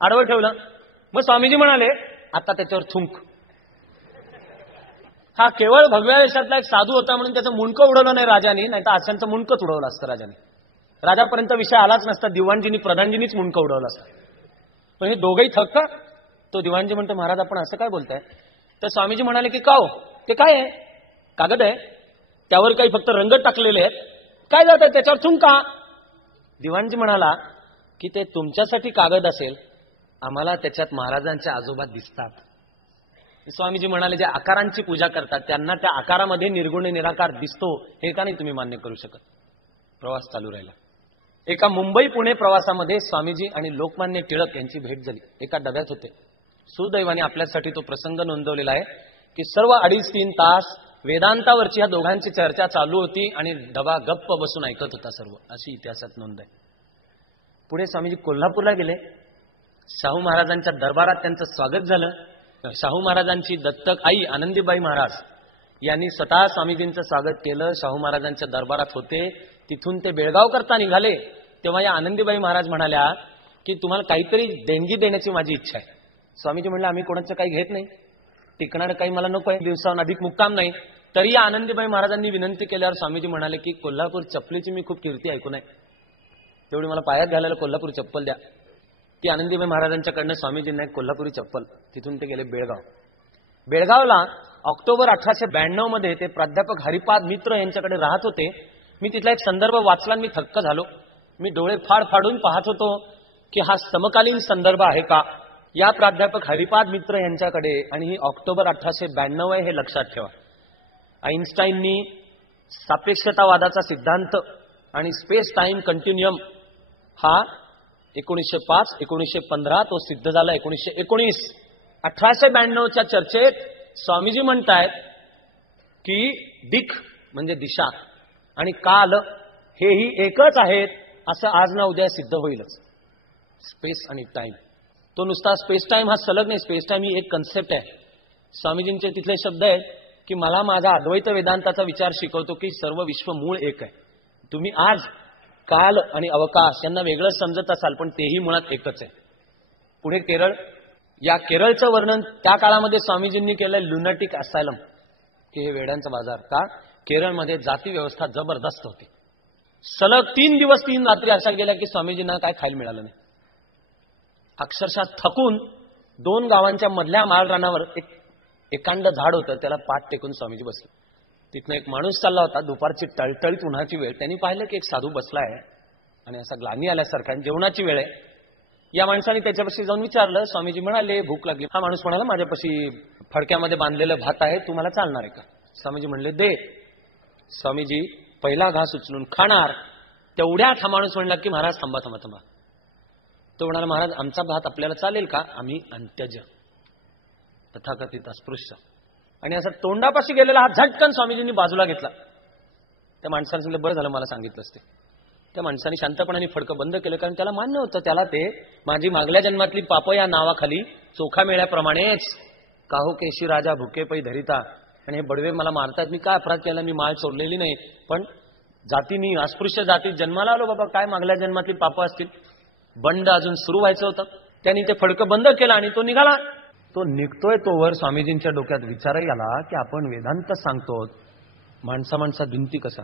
आडवं ठेवलं. मग स्वामीजी म्हणाले, आता त्याच्यावर थुंक. हा केवळ भगव्या वेशातला एक साधू होता म्हणून त्याचं मुंडकं उडवलं नाही राजाने, नाही तर आशांचं मुंडकंच उडवलं असतं राजाने. राजापर्यंत विषय आलाच नसता. दिवाणजींनी प्रधानजींनीच मुंडकं उडवलं असतं. पण हे दोघंही थक्क. तो दिवाणजी म्हणतो, महाराज आपण असं काय बोलताय? तर स्वामीजी म्हणाले की का हो, ते काय आहे? कागद आहे, त्यावर काही फक्त रंग टाकलेले आहेत, काय जात आहे त्याच्यावर थुंका. दिवाणजी म्हणाला की ते तुमच्यासाठी कागद असेल, आम्हाला त्याच्यात महाराजांचे आजोबा दिसतात. स्वामीजी म्हणाले, जे आकारांची पूजा करतात त्यांना त्या आकारामध्ये निर्गुण निराकार दिसतो, हे का नाही तुम्ही मान्य करू शकत? प्रवास चालू राहिला. एका मुंबई पुणे प्रवासामध्ये स्वामीजी आणि लोकमान्य टिळक यांची भेट झाली. एका डब्यात होते. सुदैवाने आपल्यासाठी तो प्रसंग नोंदवलेला आहे की सर्व 2.5-3 तास वेदांतावरची ह्या दोघांची चर्चा चालू होती आणि डबा गप्प बसून ऐकत होता सर्व, अशी इतिहासात नोंद आहे. पुढे स्वामीजी कोल्हापूरला गेले. शाहू महाराजांच्या दरबारात त्यांचं स्वागत झालं. शाहू महाराजांची दत्तक आई आनंदीबाई महाराज यांनी स्वतः स्वामीजींचं स्वागत केलं. शाहू महाराजांच्या दरबारात होते. तिथून ते बेळगाव करता निघाले तेव्हा या आनंदीबाई महाराज म्हणाल्या की तुम्हाला काहीतरी देणगी देण्याची माझी इच्छा आहे. स्वामीजी म्हणले, आम्ही कोणाचं काही घेत नाही, टिकणारं काही मला नको आहे, दिवसाहून अधिक मुक्काम नाही. तरी या आनंदीबाई महाराजांनी विनंती केल्यावर स्वामीजी म्हणाले की कोल्हापूर चप्पलीची मी खूप कीर्ती ऐकून आहे, तेवढी मला पायात घालायला कोल्हापूर चप्पल द्या. ती आनंदीबाई महाराजांच्याकडनं स्वामीजींना एक कोल्हापुरी चप्पल. तिथून ते गेले बेळगाव. बेळगावला ऑक्टोबर 1892 मध्ये ते प्राध्यापक हरिपाद मित्र यांच्याकडे राहत होते. मी तिथला एक संदर्भ वाचला आणि मी थक्क झालो. मी डोळे फाड फाडून पाहत होतो की हा समकालीन संदर्भ आहे का. या प्राध्यापक हरिपाद मित्र यांच्याकडे, आणि ही ऑक्टोबर 1892 आहे हे लक्षात ठेवा. आईन्स्टाईननी सापेक्षतावादाचा सिद्धांत आणि स्पेस टाइम कंटिन्युअम हा 1905, 1915 तो सिद्ध झाला. 1919, 1892च्या चर्चेत स्वामीजी म्हणतायत की दिख म्हणजे दिशा आणि काल हेही एकच आहेत, असं आज ना उद्या सिद्ध होईलच. स्पेस आणि टाइम, तो नुसता स्पेस टाइम हा सलग नाही, स्पेस टाइम ही एक कन्सेप्ट आहे. स्वामीजींचे तिथले शब्द आहेत की मला माझा अद्वैत वेदांताचा विचार शिकवतो की सर्व विश्व मूळ एक आहे. तुम्ही आज काल आणि अवकाश यांना वेगळं समजत असाल, पण तेही मुळात एकच आहे. पुढे केरळ, या केरळचं वर्णन त्या काळामध्ये स्वामीजींनी केलंय लुनाटिक असायलम, की हे वेड्यांचा बाजार. का? केरळमध्ये जाती व्यवस्था जबरदस्त होती. सलग 3 दिवस 3 रात्री अशा गेल्या की स्वामीजींना काय खायला मिळालं नाही. अक्षरशः थकून 2 गावांच्या मधल्या माळरानावर एक एकांड झाड होतं, त्याला पाठ टेकून स्वामीजी बसले. तिथनं एक माणूस चालला होता. दुपारची टळटळीत उन्हाची वेळ. त्यांनी पाहिलं की एक साधू बसलाय आणि असा ग्लानी आल्यासारखा, जेवणाची वेळ आहे. या माणसाने त्याच्यापाशी जाऊन विचारलं. स्वामीजी म्हणाले भूक लागली. हा माणूस म्हणाला माझ्यापाशी फडक्यामध्ये बांधलेलं भात आहे, तुम्हाला चालणार आहे का? स्वामीजी म्हणले दे. स्वामीजी पहिला घास उचलून खाणार. तेवढ्यात हा माणूस म्हणला की महाराज थांबा थांबा थांबा. तो म्हणाला महाराज आमचा भात आपल्याला चालेल का? आम्ही अंत्यज, तथाकथित अस्पृश्य. आणि असं तोंडापाशी गेलेला हा झटकन स्वामीजींनी बाजूला घेतला. त्या माणसाने सांगितलं बरं झालं मला सांगितलं असते. त्या माणसाने शांतपणाने फडकं बंद केलं, कारण त्याला मान्य होतं, त्याला ते माझी मागल्या जन्मातली पाप या नावाखाली चोखा मेळ्याप्रमाणेच काहो केशी राजा भुके पै धरिता. आणि हे बडवे मला मारतात, मी काय अपराध केला? मी माळ चोरलेली नाही, पण जातीनी अस्पृश्य जातीत जन्माला आलो बाबा, काय मागल्या जन्मातली पाप असतील? बंड अजून सुरू व्हायचं होतं. त्यांनी ते फडकं बंद केलं आणि तो निघाला. तो निघतोय तोवर स्वामीजींच्या डोक्यात विचारही आला की आपण वेदांत सांगतो, माणसात भिंती कसा?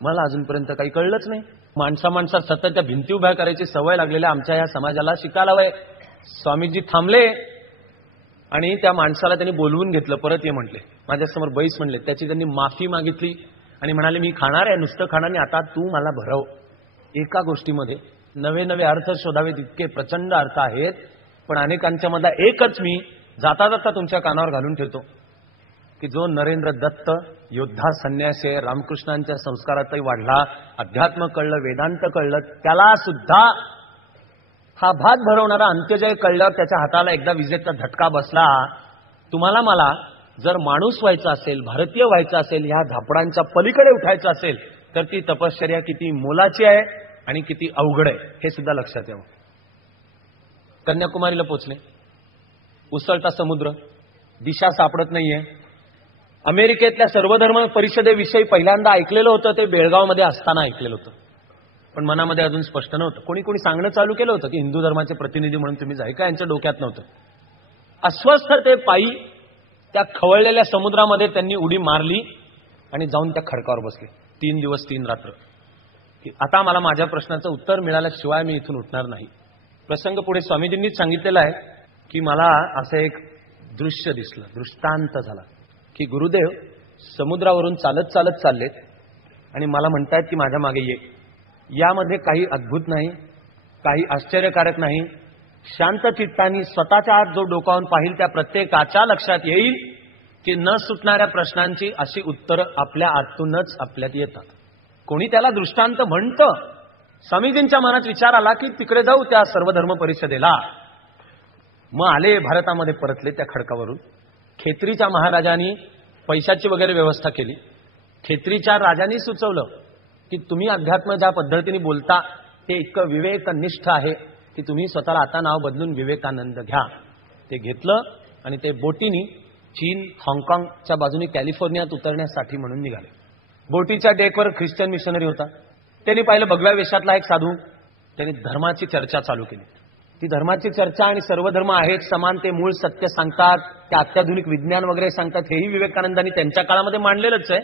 मला अजूनपर्यंत काही कळलंच नाही. माणसात सतत त्या भिंती उभ्या करायची सवय लागलेल्या आमच्या या समाजाला शिकायला हवंय. स्वामीजी थांबले आणि त्या माणसाला त्यांनी बोलवून घेतलं. परत ये म्हटले, माझ्यासमोर बैस म्हणले. त्याची त्यांनी माफी मागितली आणि म्हणाले मी खाणार आहे, नुसतं खाणार नाही, आता तू मला भरव. एका गोष्टीमध्ये नवे नवे अर्थ शोधावेत इतके प्रचंड अर्थ आहेत, पण अनेकांच्या मधला एकच मी जाता जाता तुमच्या कानावर घालून ठेवतो की जो नरेंद्र दत्त योद्धा संन्यासी आहे, रामकृष्णांच्या संस्कारातही वाढला, अध्यात्म कळलं, वेदांत कळलं, त्याला सुद्धा हा भात भरवणारा अंत्यजय कळल्यावर त्याच्या हाताला एकदा विजेचा झटका बसला. तुम्हाला मला जर माणूस व्हायचं असेल, भारतीय व्हायचं असेल, ह्या झापडांच्या पलीकडे उठायचं असेल, तर ती तपश्चर्या किती मोलाची आहे आणि किती अवघड आहे हे सुद्धा लक्षात यावं. कन्याकुमारीला पोचले. उसळता समुद्र, दिशा सापडत नाहीये. अमेरिकेतल्या सर्वधर्म परिषदेविषयी पहिल्यांदा ऐकलेलं होतं, ते बेळगावमध्ये असताना ऐकलेलं होतं, पण मनामध्ये अजून स्पष्ट नव्हतं. कोणी कोणी सांगणं चालू केलं होतं की हिंदू धर्माचे प्रतिनिधी म्हणून तुम्ही जाय का, यांच्या डोक्यात नव्हतं. अस्वस्थ ते पायी त्या खवळलेल्या समुद्रामध्ये त्यांनी उडी मारली आणि जाऊन त्या खडकावर बसले. 3 दिवस 3 रात्र. की आता मला माझ्या प्रश्नाचं उत्तर मिळाल्याशिवाय मी इथून उठणार नाही. प्रसंग पुढे स्वामीजींनीच सांगितलेला आहे की मला असं एक दृश्य दिसलं, दृष्टांत झाला की गुरुदेव समुद्रावरून चालत चालत चाललेत आणि मला म्हणतायत की माझ्या मागे ये. यामध्ये काही अद्भुत नाही, काही आश्चर्यकारक नाही. शांत चित्तानी स्वतःच्या आत जो डोकावून पाहिल त्या प्रत्येकाच्या लक्षात येईल की न सुटणाऱ्या प्रश्नांची अशी उत्तरं आपल्या आतूनच आपल्यात येतात. कोणी त्याला दृष्टांत म्हणतं. स्वामीजींच्या मनात विचार आला की तिकडे जाऊ त्या सर्वधर्म परिषदेला. मग आले, भारतामध्ये परतले त्या खडकावरून. खेत्रीच्या महाराजांनी पैशाची वगैरे व्यवस्था केली. खेत्रीच्या राजांनी सुचवलं की तुम्ही अध्यात्म ज्या पद्धतीने बोलता ते इतकं विवेकनिष्ठ आहे की तुम्ही स्वतःला आता नाव बदलून विवेकानंद घ्या. ते घेतलं आणि ते बोटीनी चीन, हाँगकाँगच्या बाजूने कॅलिफोर्नियात उतरण्यासाठी म्हणून निघाले. बोटीच्या डेकवर ख्रिश्चन मिशनरी होता. त्यांनी पाहिलं भगव्या वेशातला एक साधू. त्यांनी धर्माची चर्चा चालू केली. ती धर्माची चर्चा आणि सर्वधर्म आहेत समान, ते मूळ सत्य सांगतात, ते अत्याधुनिक विज्ञान वगैरे सांगतात, हेही विवेकानंदांनी त्यांच्या काळामध्ये मांडलेलंच आहे.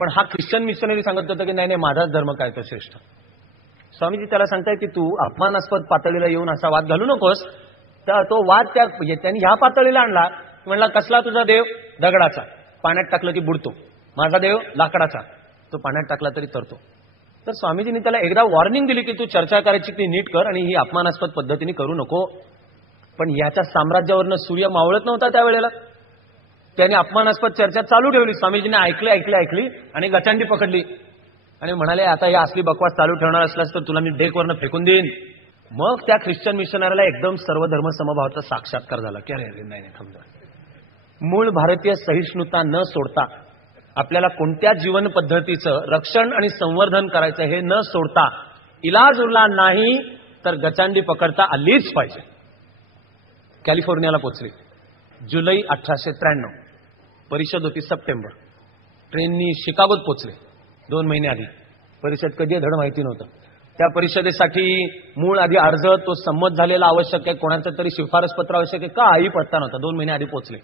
पण हा ख्रिश्चन मिशनरी सांगत होता की नाही नाही माझाच धर्म काय तो श्रेष्ठ. स्वामीजी त्याला सांगताय की तू अपमानास्पद पातळीला येऊन असा वाद घालू नकोस. तर तो वाद त्यांनी ह्या पातळीला आणला. म्हणला कसला तुझा देव? दगडाचा. पाण्यात टाकलं की बुडतो. माझा देव लाकडाचा, तो पाण्यात टाकला तरी तरतो. तर स्वामीजींनी त्याला एकदा वॉर्निंग दिली की तू चर्चा करायची ती नीट कर आणि ही अपमानास्पद पद्धतीने करू नको. पण याच्या साम्राज्यावरनं सूर्य मावळत नव्हता त्यावेळेला. त्याने अपमानास्पद चर्चा चालू ठेवली. स्वामीजींनी ऐकली आणि गचांडी पकडली आणि म्हणाले आता या असली बकवास चालू ठेवणार असलास तर तुला मी डेकवरनं फेकून देईन. मग त्या ख्रिश्चन मिशनरीला एकदम सर्वधर्म समभावाचा साक्षात्कार झाला की अरे अरे नाही थांबा. मूळ भारतीय सहिष्णुता न सोडता आपल्याला कोणत्या जीवन पद्धतीचं रक्षण आणि संवर्धन करायचं हे न सोडता इलाज उरला नाही तर गचांडी पकडता आलीच पाहिजे. कॅलिफोर्नियाला पोहोचले. जुलै 1893. परिषद होती सप्टेंबर. ट्रेननी शिकागोत पोहोचले 2 महिने आधी. परिषद कधी धड माहिती नव्हतं. त्या परिषदेसाठी मूळ आधी अर्ज तो संमत झालेला आवश्यक आहे, कोणाचं तरी शिफारस पत्र आवश्यक आहे काही पत्ता नव्हता. 2 महिने आधी पोहोचले.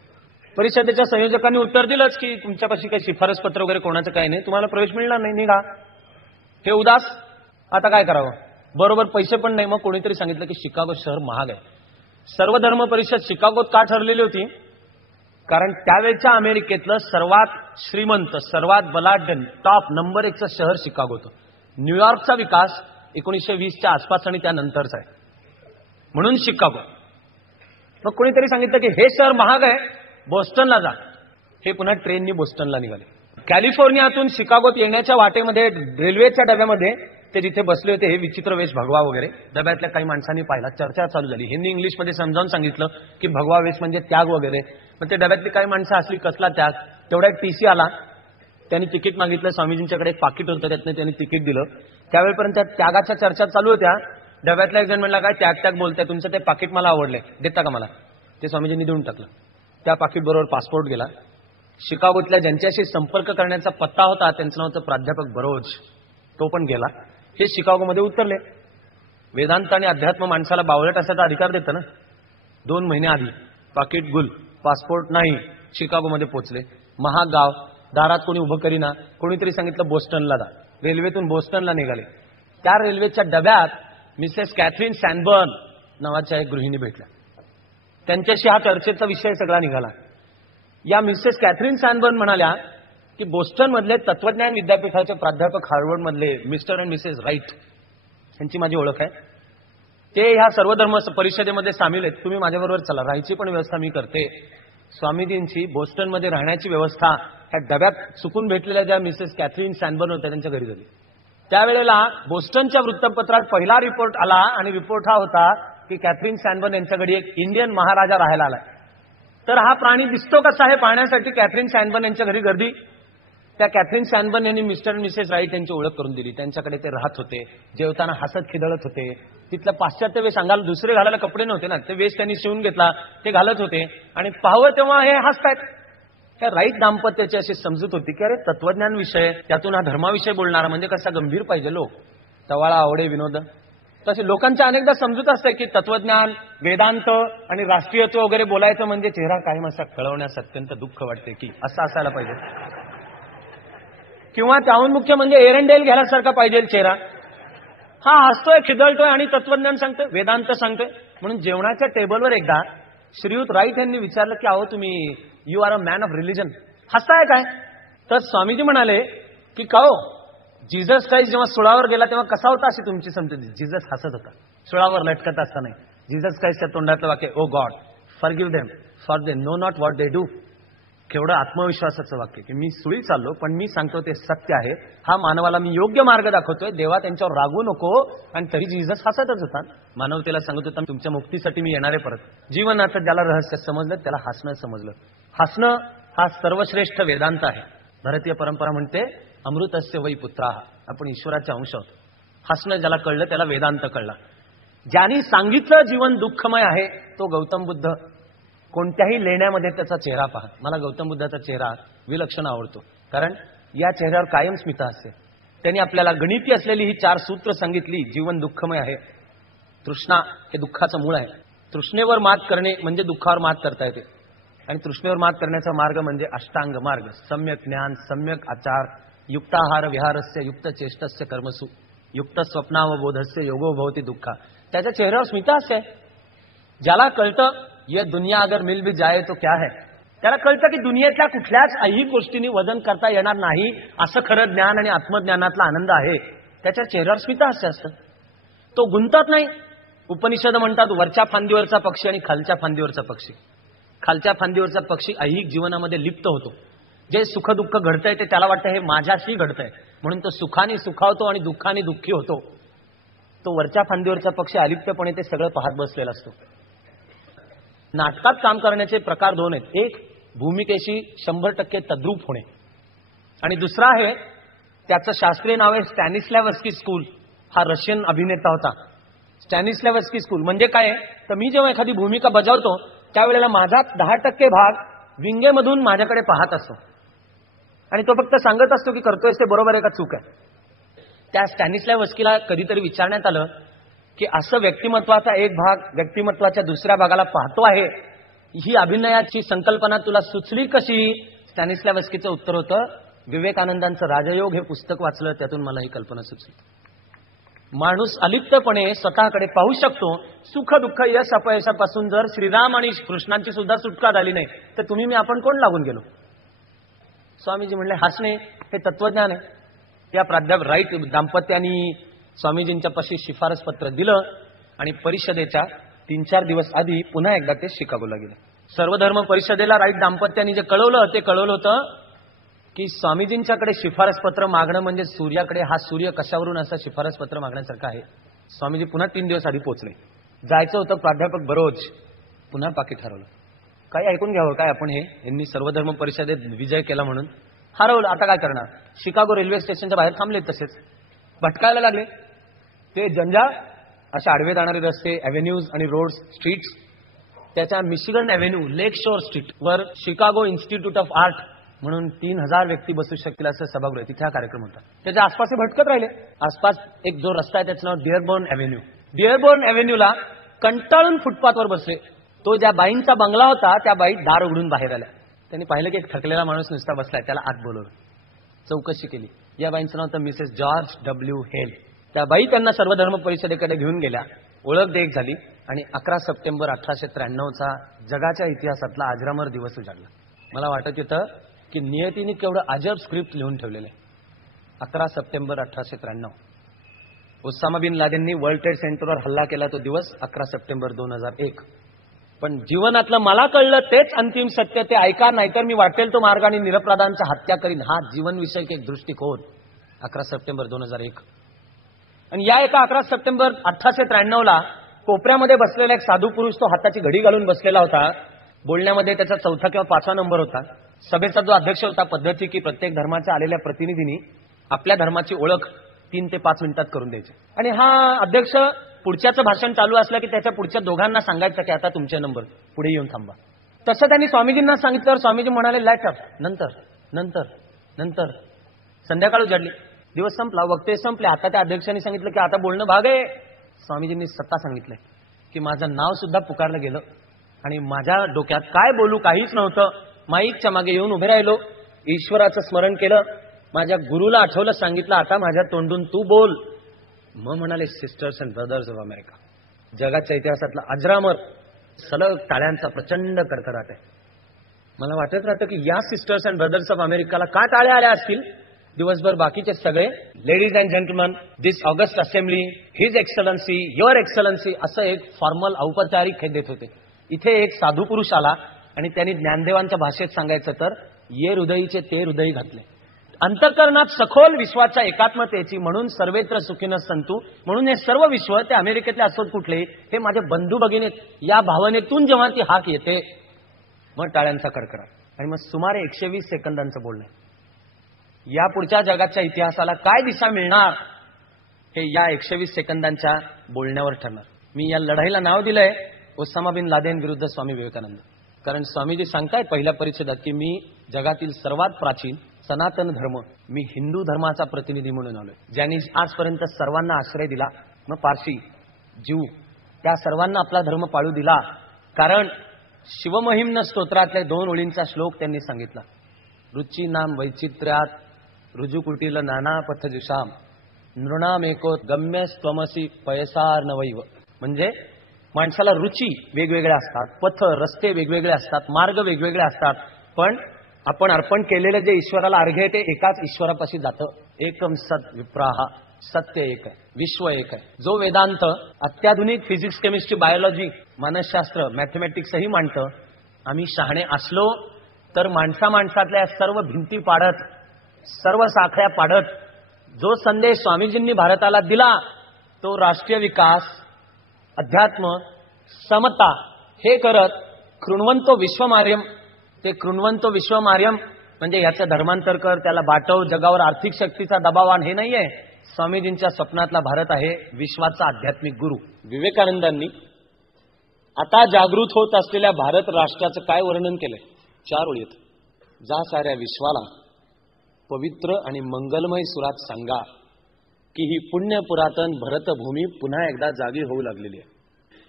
परिषदेच्या संयोजकांनी उत्तर दिलंच की तुमच्यापाशी काही शिफारस पत्र वगैरे कोणाचं काही नाही, तुम्हाला प्रवेश मिळणार नाही, निघा. हे उदास. आता काय करावं, बरोबर पैसे पण नाही. मग कोणीतरी सांगितलं की शिकागो शहर महाग आहे. सर्वधर्म परिषद शिकागोत का ठरलेली होती? कारण त्यावेळच्या अमेरिकेतलं सर्वात श्रीमंत, सर्वात बलाढ्य, टॉप नंबर 1चं शहर शिकागो होतं. न्यूयॉर्कचा विकास 1920च्या आसपास आणि त्यानंतरचा आहे, म्हणून शिकागो. मग कोणीतरी सांगितलं की हे शहर महाग आहे, बोस्टनला जा. हे पुन्हा ट्रेननी बोस्टनला निघाले. कॅलिफोर्नियातून शिकागोत येण्याच्या वाटेमध्ये रेल्वेच्या डब्यामध्ये ते जिथे बसले होते, हे विचित्र वेश भगवा वगैरे, डब्यातल्या काही माणसांनी पाहिला, चर्चा चालू झाली. हिंदी इंग्लिशमध्ये समजावून सांगितलं की भगवा वेश म्हणजे त्याग वगैरे. मग ते डब्यातली काही माणसं असली, कसला त्याग? तेवढा एक टीसी आला, त्यांनी तिकीट मागितलं. स्वामीजींच्याकडे एक पाकिट होतं, त्यातनं त्यांनी तिकीट दिलं. त्यावेळेपर्यंत त्यागाच्या चर्चा चालू होत्या. डब्यातला एक जण म्हणला, काय त्याग त्याग बोलताय, तुमचं ते पाकिट मला आवडलंय, देता का मला? ते स्वामीजींनी देऊन टाकलं. त्या पाकिट बरोबर पासपोर्ट गेला. शिकागोतल्या ज्यांच्याशी संपर्क करण्याचा पत्ता होता त्यांचं नाव होतं प्राध्यापक बरोज, तो पण गेला. हे शिकागोमध्ये उतरले. वेदांत आणि अध्यात्म माणसाला बावळट असायचा अधिकार देतं ना. 2 महिन्याआधी पाकिट गुल, पासपोर्ट नाही, शिकागोमध्ये पोहोचले. महाग गाव, दारात कोणी उभं करीना. कोणीतरी सांगितलं बोस्टनला जा. रेल्वेतून बोस्टनला निघाले. त्या रेल्वेच्या डब्यात मिसेस कॅथरीन सॅनबर्न नावाच्या एक गृहिणी भेटल्या. त्यांच्याशी हा चर्चेचा विषय सगळा निघाला. या मिसेस कॅथरीन सॅनबर्न म्हणाल्या की बोस्टन मधले तत्वज्ञान विद्यापीठाचे प्राध्यापक, हार्वर्ड मधले मिस्टर अँड मिसेस राईट, यांची माझी ओळख आहे. ते ह्या सर्वधर्म परिषदेमध्ये सामील आहेत. तुम्ही माझ्याबरोबर चला, राहायची पण व्यवस्था मी करते. स्वामीजींची बोस्टन मध्ये राहण्याची व्यवस्था ह्या डब्यात चुकून भेटलेल्या ज्या मिसेस कॅथरीन सॅनबर्न होत्या त्यांच्या घरी झाली. त्यावेळेला बोस्टनच्या वृत्तपत्रात पहिला रिपोर्ट आला आणि रिपोर्ट हा होता की कॅथरीन सॅनबर्न यांच्या घरी एक इंडियन महाराजा राहायला आलाय. तर हा प्राणी दिसतो कसा हे पाहण्यासाठी कॅथरीन सॅनबर्न यांच्या घरी गर्दी. त्या कॅथरीन सॅनबर्न यांनी मिस्टर आणि मिसेस राईट यांची ओळख करून दिली. त्यांच्याकडे ते राहत होते, जेवताना हसत खिदळत होते. तिथलं पाश्चात्य वेश अंगाला दुसरे घालायला कपडे नव्हते ना, ते वेश त्यांनी शिवून घेतला, ते घालत होते. आणि पाहावं तेव्हा हे हसतायत. त्या राईट दाम्पत्याची अशी समजूत होती की अरे तत्वज्ञान विषय, त्यातून हा धर्माविषयी बोलणारा म्हणजे कसा गंभीर पाहिजे लोक, तवाळा आवडे विनोद. तसे लोकांच्या अनेकदा समजूत असते की तत्वज्ञान, वेदांत आणि राष्ट्रीयत्व वगैरे बोलायचं म्हणजे चेहरा कायम असा कळवण्यास अत्यंत दुःख वाटते की असं असायला पाहिजे, किंवा त्याहून मुख्य म्हणजे एरंडेल घ्यायसारखा पाहिजे चेहरा. हा हसतोय, खिदळतोय आणि तत्वज्ञान सांगतोय, वेदांत सांगतोय. म्हणून जेवणाच्या टेबलवर एकदा श्रीयुत राईट यांनी विचारलं की अहो तुम्ही you are a man of religion, हसताय काय? तर स्वामीजी म्हणाले की का हो, जीसस क्राइस्ट जेव्हा सुळावर गेला तेव्हा कसा होता अशी तुमची समजूत? जीसस हसत होता सुळावर लटकत असताना. जीसस क्राइस्टच्या तोंडातलं वाक्य, O God forgive them for they know not what they do. केवढं आत्मविश्वासाचं वाक्य की मी सुळी चाललो पण मी सांगतो ते सत्य आहे, हा मानवाला मी योग्य मार्ग दाखवतोय, देवा त्यांच्यावर रागू नको. आणि तरी जीसस हसतच होता. मानवतेला सांगत होता तुमच्या मुक्तीसाठी मी येणारे परत. जीवनाचं ज्याला रहस्य समजलं त्याला हसणं समजलं. हसणं हा सर्वश्रेष्ठ वेदांत आहे. भारतीय परंपरा म्हणते अमृतस्य वै पुत्राः, आपण ईश्वराचे अंश आहोत. हसणं ज्याला कळलं त्याला वेदांत कळला. ज्यांनी सांगितलं जीवन दुःखमय आहे तो गौतम बुद्ध. कोणत्याही लेण्यामध्ये त्याचा चेहरा पहा. मला गौतम बुद्धाचा चेहरा विलक्षण आवडतो, कारण या चेहऱ्यावर कायम स्मिता असते. त्यांनी आपल्याला गणिती असलेली ही 4 सूत्र सांगितली. जीवन दुःखमय आहे. तृष्णा हे दुःखाचं मूळ आहे. तृष्णेवर मात करणे म्हणजे दुःखावर मात करता येते. आणि तृष्णेवर मात करण्याचा मार्ग म्हणजे अष्टांग मार्ग, सम्यक ज्ञान, सम्यक आचार, युक्ताहार विहारस्य युक्त चेष्टस्य कर्मसु युक्त स्वप्नावबोधस्य योगो भवती दुःखा. त्याच्या चेहऱ्यावर स्मिता असते. ज्याला कळतं ये दुनिया अगर मिल भी जाए तो क्या है, त्याला कळतं की दुनियेतल्या कुठल्याच काही गोष्टींनी वजन करता येणार नाही असं खरं ज्ञान आणि आत्मज्ञानातला आनंद आहे. त्याच्या चेहऱ्यावर स्मिता हास्य असतं. तो गुंतत नाही. उपनिषद म्हणतात वरच्या फांदीवरचा पक्षी आणि खालच्या फांदीवरचा पक्षी. खालच्या फांदीवरचा पक्षी ऐहिक जीवनामध्ये लिप्त होतो. जे सुख दुःख घडतंय ते त्याला वाटतं हे माझ्याशी घडतंय, म्हणून तो सुखाने सुखावतो आणि दुःखाने दुःखी होतो. तो वरच्या फांदीवरचा पक्षी अलिप्तपणे ते सगळं पाहत बसलेला असतो. नाटकात काम करण्याचे प्रकार 2 आहेत. एक भूमिकेशी 100% तद्रूप होणे, आणि दुसरा आहे त्याचं शास्त्रीय नाव आहे स्टॅनिस्लॅव्हस्की स्कूल. हा रशियन अभिनेता होता. स्टॅनिस्लॅव्हस्की स्कूल म्हणजे काय? तर मी जेव्हा एखादी भूमिका बजावतो त्यावेळेला माझा 10% भाग विंगेमधून माझ्याकडे पाहत असतो आणि तो फक्त सांगत असतो की करतोय ते बरोबर आहे का चूक आहे. त्या स्टॅनिस्लॅव्हस्कीला कधीतरी विचारण्यात आलं की असं व्यक्तिमत्वाचा एक भाग व्यक्तिमत्वाच्या दुसऱ्या भागाला पाहतो आहे, ही अभिनयाची संकल्पना तुला सुचली कशी? स्टॅनिस्लॅव्हस्कीचं उत्तर होतं, विवेकानंदांचं राजयोग हे पुस्तक वाचलं, त्यातून मला ही कल्पना सुचली. माणूस अलिप्तपणे स्वतःकडे पाहू शकतो. सुख दुःख यश अपयशापासून जर श्रीराम आणि कृष्णांची सुद्धा सुटका झाली नाही तर तुम्ही मी आपण कोण लागून गेलो. स्वामीजी म्हणले हसणे हे तत्वज्ञान आहे. या प्राध्यापक राईट दाम्पत्यांनी स्वामीजींच्या पाशी शिफारस पत्र दिलं आणि परिषदेच्या 3-4 दिवस आधी पुन्हा एकदा ते शिकागोला गेले. सर्वधर्म परिषदेला राईट दाम्पत्यांनी जे कळवलं ते कळवलं होतं की स्वामीजींच्याकडे शिफारस पत्र मागणं म्हणजे सूर्याकडे हा सूर्य कशावरून असं शिफारस पत्र मागण्यासारखं आहे. स्वामीजी पुन्हा 3 दिवस आधी पोहोचले. जायचं होतं प्राध्यापक बरोज, पुन्हा पाकिट हरवलं. काही ऐकून घ्यावं काय आपण हे, यांनी सर्वधर्म परिषदेत विजय केला म्हणून हरवलं. आता काय करणार. शिकागो रेल्वे स्टेशनच्या बाहेर थांबले, तसेच भटकायला लागले. ते जंजाळ, अशा आडवे जाणारे रस्ते, अव्हेन्यूज आणि रोड्स, स्ट्रीट्स. त्याच्या मिशिगन अव्हेन्यू, लेक शोर स्ट्रीट वर शिकागो इन्स्टिट्यूट ऑफ आर्ट म्हणून 3000 व्यक्ती बसू शकतील असं सभागृह, तिथे हा कार्यक्रम होता. त्याच्या आसपास भटकत राहिले. आसपास एक जो रस्ता आहे त्याचं नाव डिअरबॉर्न अव्हेन्यू. डिअरबॉर्न अव्हेन्यूला कंटाळून फुटपाथवर बसले. तो ज्या बाईंचा बंगला होता त्या बाई दार उघडून बाहेर आल्या. त्यांनी पाहिलं की एक थकलेला माणूस नुसता बसलाय, त्याला आत बोलवलं. चौकशी केली. या बाईंचं नाव तर मिसेस जॉर्ज डब्ल्यू हेल. त्या बाई त्यांना सर्वधर्म परिषदेकडे घेऊन गेल्या. ओळख देख झाली आणि 11 सप्टेंबर 1893चा जगाच्या इतिहासातला अजरामर दिवस उजाडला. मला वाटत होतं की नियतीने केवढं अजब स्क्रिप्ट लिहून ठेवलेलं आहे. 11 सप्टेंबर 1893. ओसामा बिन लादेननी वर्ल्ड ट्रेड सेंटरवर हल्ला केला तो दिवस 11 सप्टेंबर 2001. पण जीवनातलं मला कळलं तेच अंतिम सत्य, ते ऐका नाहीतर मी वाटेल तो मार्ग आणि निरपराधांचा हत्या करीन. हा जीवनविषयक एक दृष्टिकोन 11 सप्टेंबर 2001. आणि या एका 11 सप्टेंबर 1893ला कोपऱ्यामध्ये बसलेला एक साधू पुरुष, तो हाताची घडी घालून बसलेला होता. बोलण्यामध्ये त्याचा 4था किंवा 5वा नंबर होता. सभेचा जो अध्यक्ष होता, पद्धती की प्रत्येक धर्माच्या आलेल्या प्रतिनिधींनी आपल्या धर्माची ओळख 3 ते 5 मिनिटात करून द्यायची. आणि हा अध्यक्ष पुढच्याचं भाषण चालू असलं की त्याच्या पुढच्या दोघांना सांगायचं की आता तुमचे नंबर, पुढे येऊन थांबा. तसं त्यांनी स्वामीजींना सांगितल्यावर स्वामीजी म्हणाले लाईट अप, नंतर नंतर नंतर. संध्याकाळ उजाडली, दिवस संपला, वक्ते संपले. आता त्या अध्यक्षांनी सांगितलं की आता बोलणं भाग आहे. स्वामीजींनी स्वतः सांगितलंय की माझं नाव सुद्धा पुकारलं गेलं आणि माझ्या डोक्यात काय बोलू काहीच नव्हतं. माईकच्या मागे येऊन उभे राहिलो, ईश्वराचं स्मरण केलं, माझ्या गुरुला आठवलं, सांगितलं आता माझ्या तोंडून तू बोल. मग म्हणाले sisters and brothers of America. जगाच्या इतिहासातला अजरामर सलग टाळ्यांचा प्रचंड कडकडाट आहे. मला वाटत राहतं की या सिस्टर्स अँड ब्रदर्स ऑफ अमेरिकाला काय टाळ्या आल्या असतील. दिवसभर बाकीचे सगळे ladies and gentleman, this august assembly, his excellency, your excellency असं एक फॉर्मल औपचारिक हे देत होते. इथे एक साधू पुरुष आला आणि त्यांनी ज्ञानदेवांच्या भाषेत सांगायचं तर ये हृदयीचे ते हृदयी घातले. अंतःकरणात सखोल विश्वाच्या एकात्मतेची, म्हणून सर्वेत्र सुखीन संतू, म्हणून हे सर्व विश्व, ते अमेरिकेतले असोत कुठले, हे माझे बंधू भगिनी, या भावनेतून जेव्हा ती हाक येते मग टाळ्यांचा कडकडाट आणि मग सुमारे 120 सेकंदांचं बोलणं. या पुढच्या जगाच्या इतिहासाला काय दिशा मिळणार हे या 120 सेकंदांच्या बोलण्यावर ठरणार. मी या लढाईला नाव दिलंय ओसामा बिन लादेन विरुद्ध स्वामी विवेकानंद. कारण स्वामीजी सांगतायत पहिल्या परिच्छेदात की मी जगातील सर्वात प्राचीन सनातन धर्म, मी हिंदू धर्माचा प्रतिनिधी म्हणून आलोय, ज्यांनी आजपर्यंत सर्वांना आश्रय दिला. मग पारशी, जीव, त्या सर्वांना आपला धर्म पाळू दिला. कारण शिवमहिम्न स्तोत्रातल्या 2 ओळींचा श्लोक त्यांनी सांगितला. रुची नाम वैचित्र्यात रुजुकुटील नाना पथजुषाम नृणामेको गम्यस्त्वमसी पयसार नवैव. म्हणजे माणसाला रुची वेगवेगळ्या असतात, पथ रस्ते वेगवेगळे असतात, मार्ग वेगवेगळे असतात, पण आपण अर्पण केलेलं जे ईश्वराला अर्घ्य आहे ते एकाच ईश्वरापाशी जातं. एकम सत विप्राहा, सत्य एक आहे, विश्व एक आहे. जो वेदांत अत्याधुनिक फिजिक्स, केमिस्ट्री, बायोलॉजी, मानसशास्त्र, मॅथमॅटिक्सही मांडतं. आम्ही शहाणे असलो तर माणसातल्या सर्व भिंती पाडत, सर्व साखळ्या पाडत जो संदेश स्वामीजींनी भारताला दिला तो राष्ट्रीय विकास, अध्यात्म, समता हे करत कृण्वंतो विश्वमार्यम. ते कृण्वंतो विश्वमार्यम म्हणजे याचं धर्मांतर कर, त्याला बाटव, जगावर आर्थिक शक्तीचा दबाव आण, हे नाहीये. स्वामीजींच्या स्वप्नातला भारत आहे विश्वाचा आध्यात्मिक गुरु. विवेकानंदांनी आता जागृत होत असलेल्या भारत राष्ट्राचं काय वर्णन केलंय 4 ओळीत. जा साऱ्या विश्वाला पवित्र आणि मंगलमय सुरात सांगा की ही पुण्य पुरातन भरतभूमी पुन्हा एकदा जागी होऊ लागलेली आहे.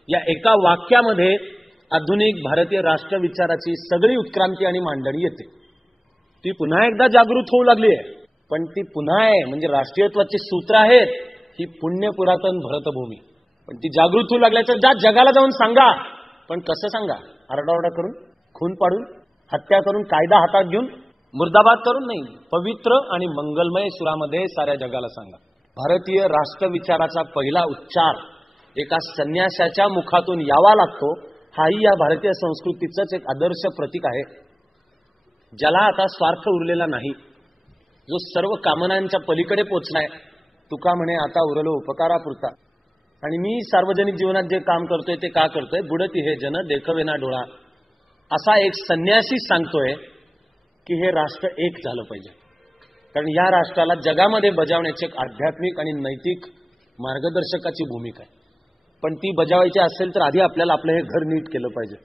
या एका वाक्यामध्ये आधुनिक भारतीय राष्ट्रविचाराची सगळी उत्क्रांती आणि मांडणी येते. ती पुन्हा एकदा जागृत होऊ लागली आहे, पण ती पुन्हा आहे म्हणजे राष्ट्रीयत्वाची सूत्र आहेत ही पुण्य पुरातन भरतभूमी. पण ती जागृत होऊ लागल्याचं ज्या जगाला जाऊन सांगा, पण कसं सांगा? आरडाओरडा करून, खून पाडून, हत्या करून, कायदा हातात घेऊन, मुर्दाबाद करून नाही, पवित्र आणि मंगलमय सुरामध्ये साऱ्या जगाला सांगा. भारतीय राष्ट्रविचाराचा पहिला उच्चार एका संन्याशाच्या मुखातून यावा लागतो. हाही या भारतीय संस्कृतीचंच एक आदर्श प्रतीक आहे, ज्याला आता स्वार्थ उरलेला नाही, जो सर्व कामनांच्या पलीकडे पोचलाय. तुका म्हणे आता उरलो उपकारापुरता. आणि मी सार्वजनिक जीवनात जे काम करतोय ते का करतोय? बुडती हे जन देखवेना डोळा. असा एक संन्यासी सांगतोय की हे राष्ट्र एक झालं पाहिजे, कारण या राष्ट्राला जगामध्ये बजावण्याची एक आध्यात्मिक आणि नैतिक मार्गदर्शकाची भूमिका आहे. पण ती बजावायची असेल तर आधी आपल्याला आपलं हे घर नीट केलं पाहिजे.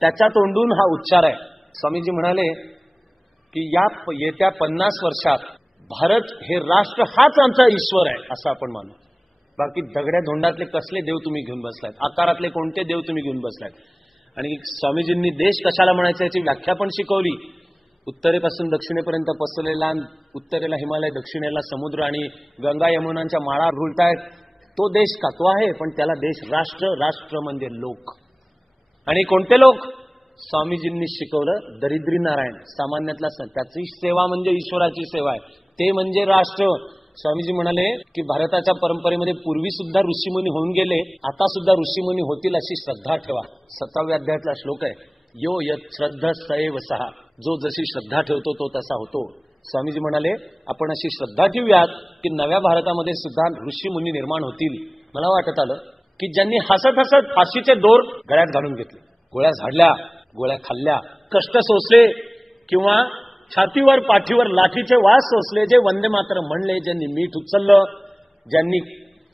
त्याच्या तोंडून हा उच्चार आहे. स्वामीजी म्हणाले की या येत्या 50 वर्षात भारत हे राष्ट्र हाच आमचा ईश्वर आहे असं आपण मानू. बाकी दगड्या धोंडातले कसले देव तुम्ही घेऊन बसलायत, आकारातले कोणते देव तुम्ही घेऊन बसलायत. आणि स्वामीजींनी देश कशाला म्हणायचं याची व्याख्या पण शिकवली. उत्तरेपासून दक्षिणेपर्यंत पसरलेला, उत्तरेला हिमालय, दक्षिणेला समुद्र आणि गंगा यमुनांच्या माळा रुळतायत. तो देश का? तो आहे, पण त्याला देश राष्ट्र. राष्ट्र म्हणजे लोक. आणि कोणते लोक? स्वामीजींनी शिकवलं दरिद्री नारायण, सामान्यातला त्याची सेवा म्हणजे ईश्वराची सेवा आहे, ते म्हणजे राष्ट्र. स्वामीजी म्हणाले की भारताच्या परंपरेमध्ये पूर्वी सुद्धा ऋषीमुनी होऊन गेले, आता सुद्धा ऋषीमुनी होतील अशी श्रद्धा ठेवा. 7व्या अध्यायातला श्लोक आहे, यो यत् श्रद्धा सैव सहा. जो जशी श्रद्धा ठेवतो तो तसा होतो. स्वामीजी म्हणाले आपण अशी श्रद्धा ठेवूयात की नव्या भारतामध्ये सुद्धा ऋषीमुनी निर्माण होतील. मला वाटत आलं की ज्यांनी हसत हसत फाशीचे दोर गळ्यात घालून घेतले, गोळ्या झाडल्या, गोळ्या खाल्ल्या, कष्ट सोसले किंवा छातीवर पाठीवर लाठीचे वास सोसले, जे वंदे मातरम म्हणले, ज्यांनी मीठ उचललं, ज्यांनी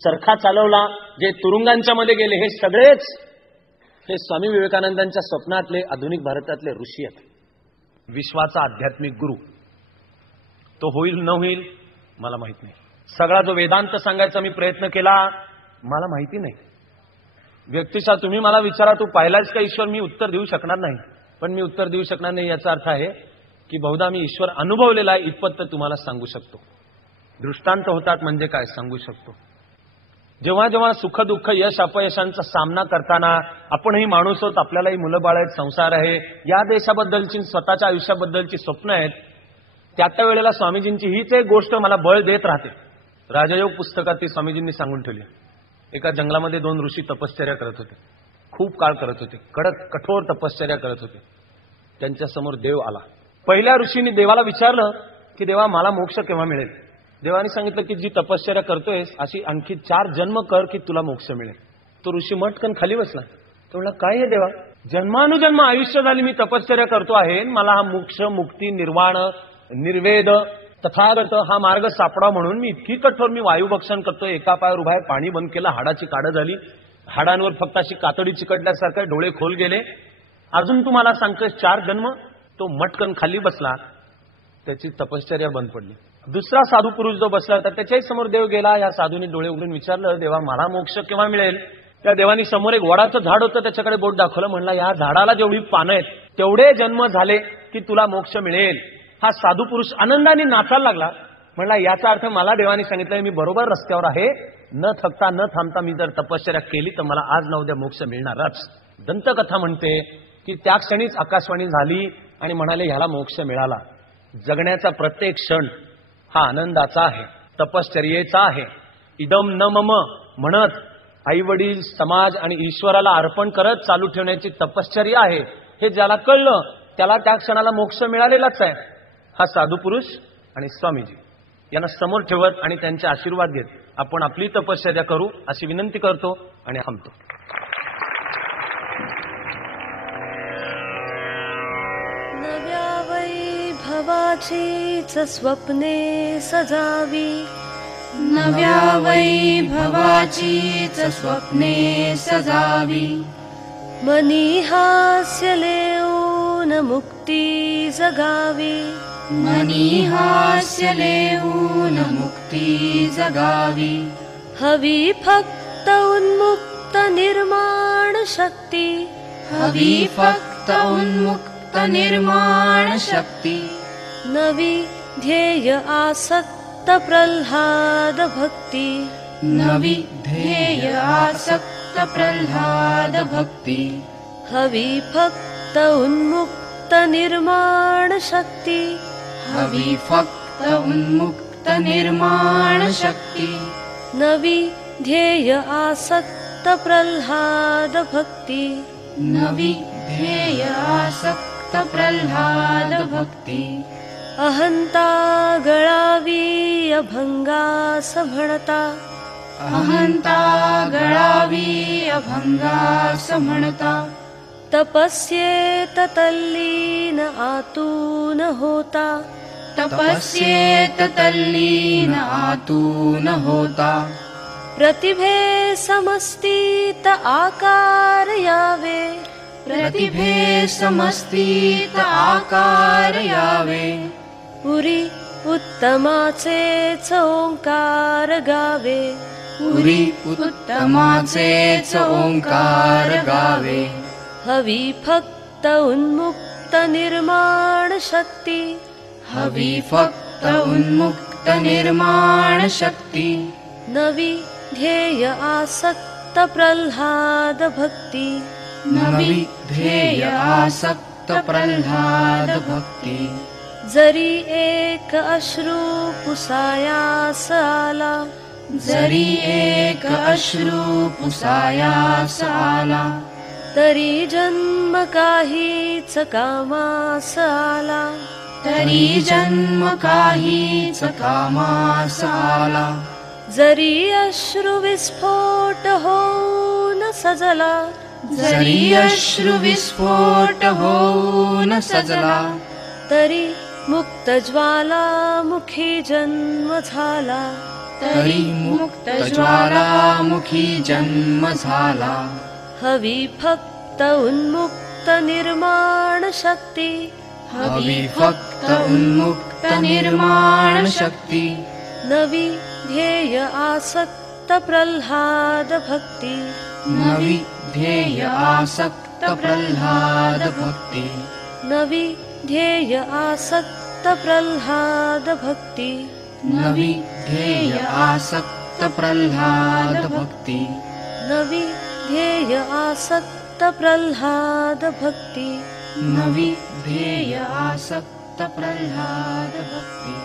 चरखा चालवला, जे तुरुंगांच्या मध्ये गेले, हे सगळेच हे स्वामी विवेकानंदांच्या स्वप्नातले आधुनिक भारतातले ऋषी आहेत. विश्वाचा आध्यात्मिक गुरु. तो होईल न होईल मला माहित नाही. सगळा जो वेदांत सांगायचा मी प्रयत्न केला मला माहिती नाही. व्यक्तिशः तुम्ही मला विचारा तू पाहिलाच का ईश्वर? मी उत्तर देऊ शकणार नाही. पण मी उत्तर देऊ शकणार नाही याचा अर्थ आहे की बहुधा मी ईश्वर अनुभवलेला आहे इतपत तर तुम्हाला सांगू शकतो. दृष्टांत होतात म्हणजे काय सांगू शकतो. जेव्हा जेव्हा सुख दुःख यश अपयशांचा सामना करताना आपणही माणूस आहोत, आपल्यालाही मुलं बाळ आहेत, संसार आहे, या देशाबद्दलची स्वतःच्या आयुष्याबद्दलची स्वप्न आहेत, त्या वेळेला स्वामीजींची हीच एक गोष्ट मला बळ देत राहते. राजयोग पुस्तकात ती स्वामीजींनी सांगून ठेवली. एका जंगलामध्ये 2 ऋषी तपश्चर्या करत होते, खूप काळ करत होते, कडक कठोर तपश्चर्या करत होते. त्यांच्या समोर देव आला. पहिल्या ऋषींनी देवाला विचारलं की देवा मला मोक्ष केव्हा मिळेल? देवाने सांगितलं की जी तपश्चर्या करतोयस अशी आणखी 4 जन्म कर की तुला मोक्ष मिळेल. तो ऋषी मटकन खाली बसला. तो म्हणला काय आहे देवा, जन्मानुजन्म आयुष्य झाली मी तपश्चर्या करतो आहे, मला हा मोक्ष मुक्ती निर्वाण निर्वेद तथागत हा मार्ग सापडा म्हणून मी इतकी कठोर मी वायुभक्षण करतोय, एका पायावर उभा आहे, पाणी बंद केलं, हाडाची काढ झाली, हाडांवर फक्त अशी कातडी चिकटल्यासारखं डोळे खोल गेले, अजून तुम्हाला सांगतोय 4 जन्म? तो मटकन खाली बसला, त्याची तपश्चर्या बंद पडली. दुसरा साधू पुरुष जो बसला होता त्याच्याही समोर देव गेला. या साधूने डोळे उघडून विचारलं देवा मला मोक्ष केव्हा मिळेल? त्या देवानी समोर एक वडाचं झाड होतं त्याच्याकडे बोट दाखवलं. म्हणला या झाडाला जेवढी पानं आहेत तेवढे जन्म झाले की तुला मोक्ष मिळेल. हा साधू पुरुष आनंदाने नाचायला लागला. म्हणला याचा अर्थ मला देवाने सांगितलंय मी बरोबर रस्त्यावर आहे, न थकता न थांबता मी जर तपश्चर्या केली तर मला आज न उद्या मोक्ष मिळणारच. दंतकथा म्हणते की त्या क्षणीच आकाशवाणी झाली आणि म्हणाले ह्याला मोक्ष मिळाला. जगण्याचा प्रत्येक क्षण हा आनंदाचा आहे, तपश्चर्येचा आहे. इदम न मम म्हणत आई वडील समाज आणि ईश्वराला अर्पण करत चालू ठेवण्याची तपश्चर्या आहे. हे ज्याला कळलं त्याला त्या क्षणाला मोक्ष मिळालेलाच आहे. हा साधू पुरुष आणि स्वामीजी यांना समोर ठेवत आणि त्यांचे आशीर्वाद घेत आपण आपली तपश्चर्या करू अशी विनंती करतो आणि थांबतो. नव्या वैभवाचीच स्वप्ने सजावी, नव्या वैभवाचीच स्वप्ने सजावी, मनी हास्य लेऊन मुक्ती जगावी, मनी हास्य लेऊन मुक्ती जगावी, हवी फक्त उन्मुक्त निर्माण शक्ती, हवी फक्त उन्मुक्त निर्माण शक्ती, नवी ध्येय आसक्त प्रल्हाद भक्ती नवी ध्येय आसक्त प्रल्हाद भक्ती हवी फक्त उन्मुक्त निर्माण शक्ती हवी फक्त उन्मुक्त निर्माण शक्ती नवी ध्येय आसक्त प्रल्हाद भक्ती नवी ध्येय आसक्त प्रल्हाद भक्ती अहंता गळावी अभंगास म्हणता अहंता गळावी अभंगास म्हणता तपस्येत तल्लीन आतून होता तपस्येत तल्लीन आतून होता प्रतिभे समस्तीत आकार यावे प्रतिभे समस्तीत आकार यावे पुरी उत्तमाचेच ओंकार गावे पुरी उत्तमाचेच ओंकार गावे हवी फक्त उन्मुक्त निर्माण शक्ती हवी फक्त उन्मुक्त निर्माण शक्ती नवी ध्येय आसक्त प्रल्हाद भक्ती नवी ध्येय आसक्त प्रल्हाद भक्ती जरी एक अश्रू पुसायास आला जरी एक अश्रू पुसायास आला तरी जन्म काहीच कामास आला तरी जन्म काहीच कामास आला जरी अश्रू विस्फोट होऊन सजला जरी अश्रू विस्फोट होऊन सजला तरी मुक्त ज्वालामुखी जन्म झाला तरी मुक्त ज्वालामुखी जन्म झाला हवी फक्त उन्मुक्त निर्माण शक्ती हवी फक्त उन्मुक्त निर्माण शक्ती नवी ध्येय आसक्त प्रल्हाद भक्ती नवी ध्येय आसक्त प्रल्हाद भक्ती नवी ध्येय आसक्त प्रल्हाद भक्ती नवी ध्येय आसक्त प्रल्हाद भक्ती नवी ध्येय आसक्त प्रल्हाद भक्ती नवी ध्येय आसक्त प्रल्हाद भक्ती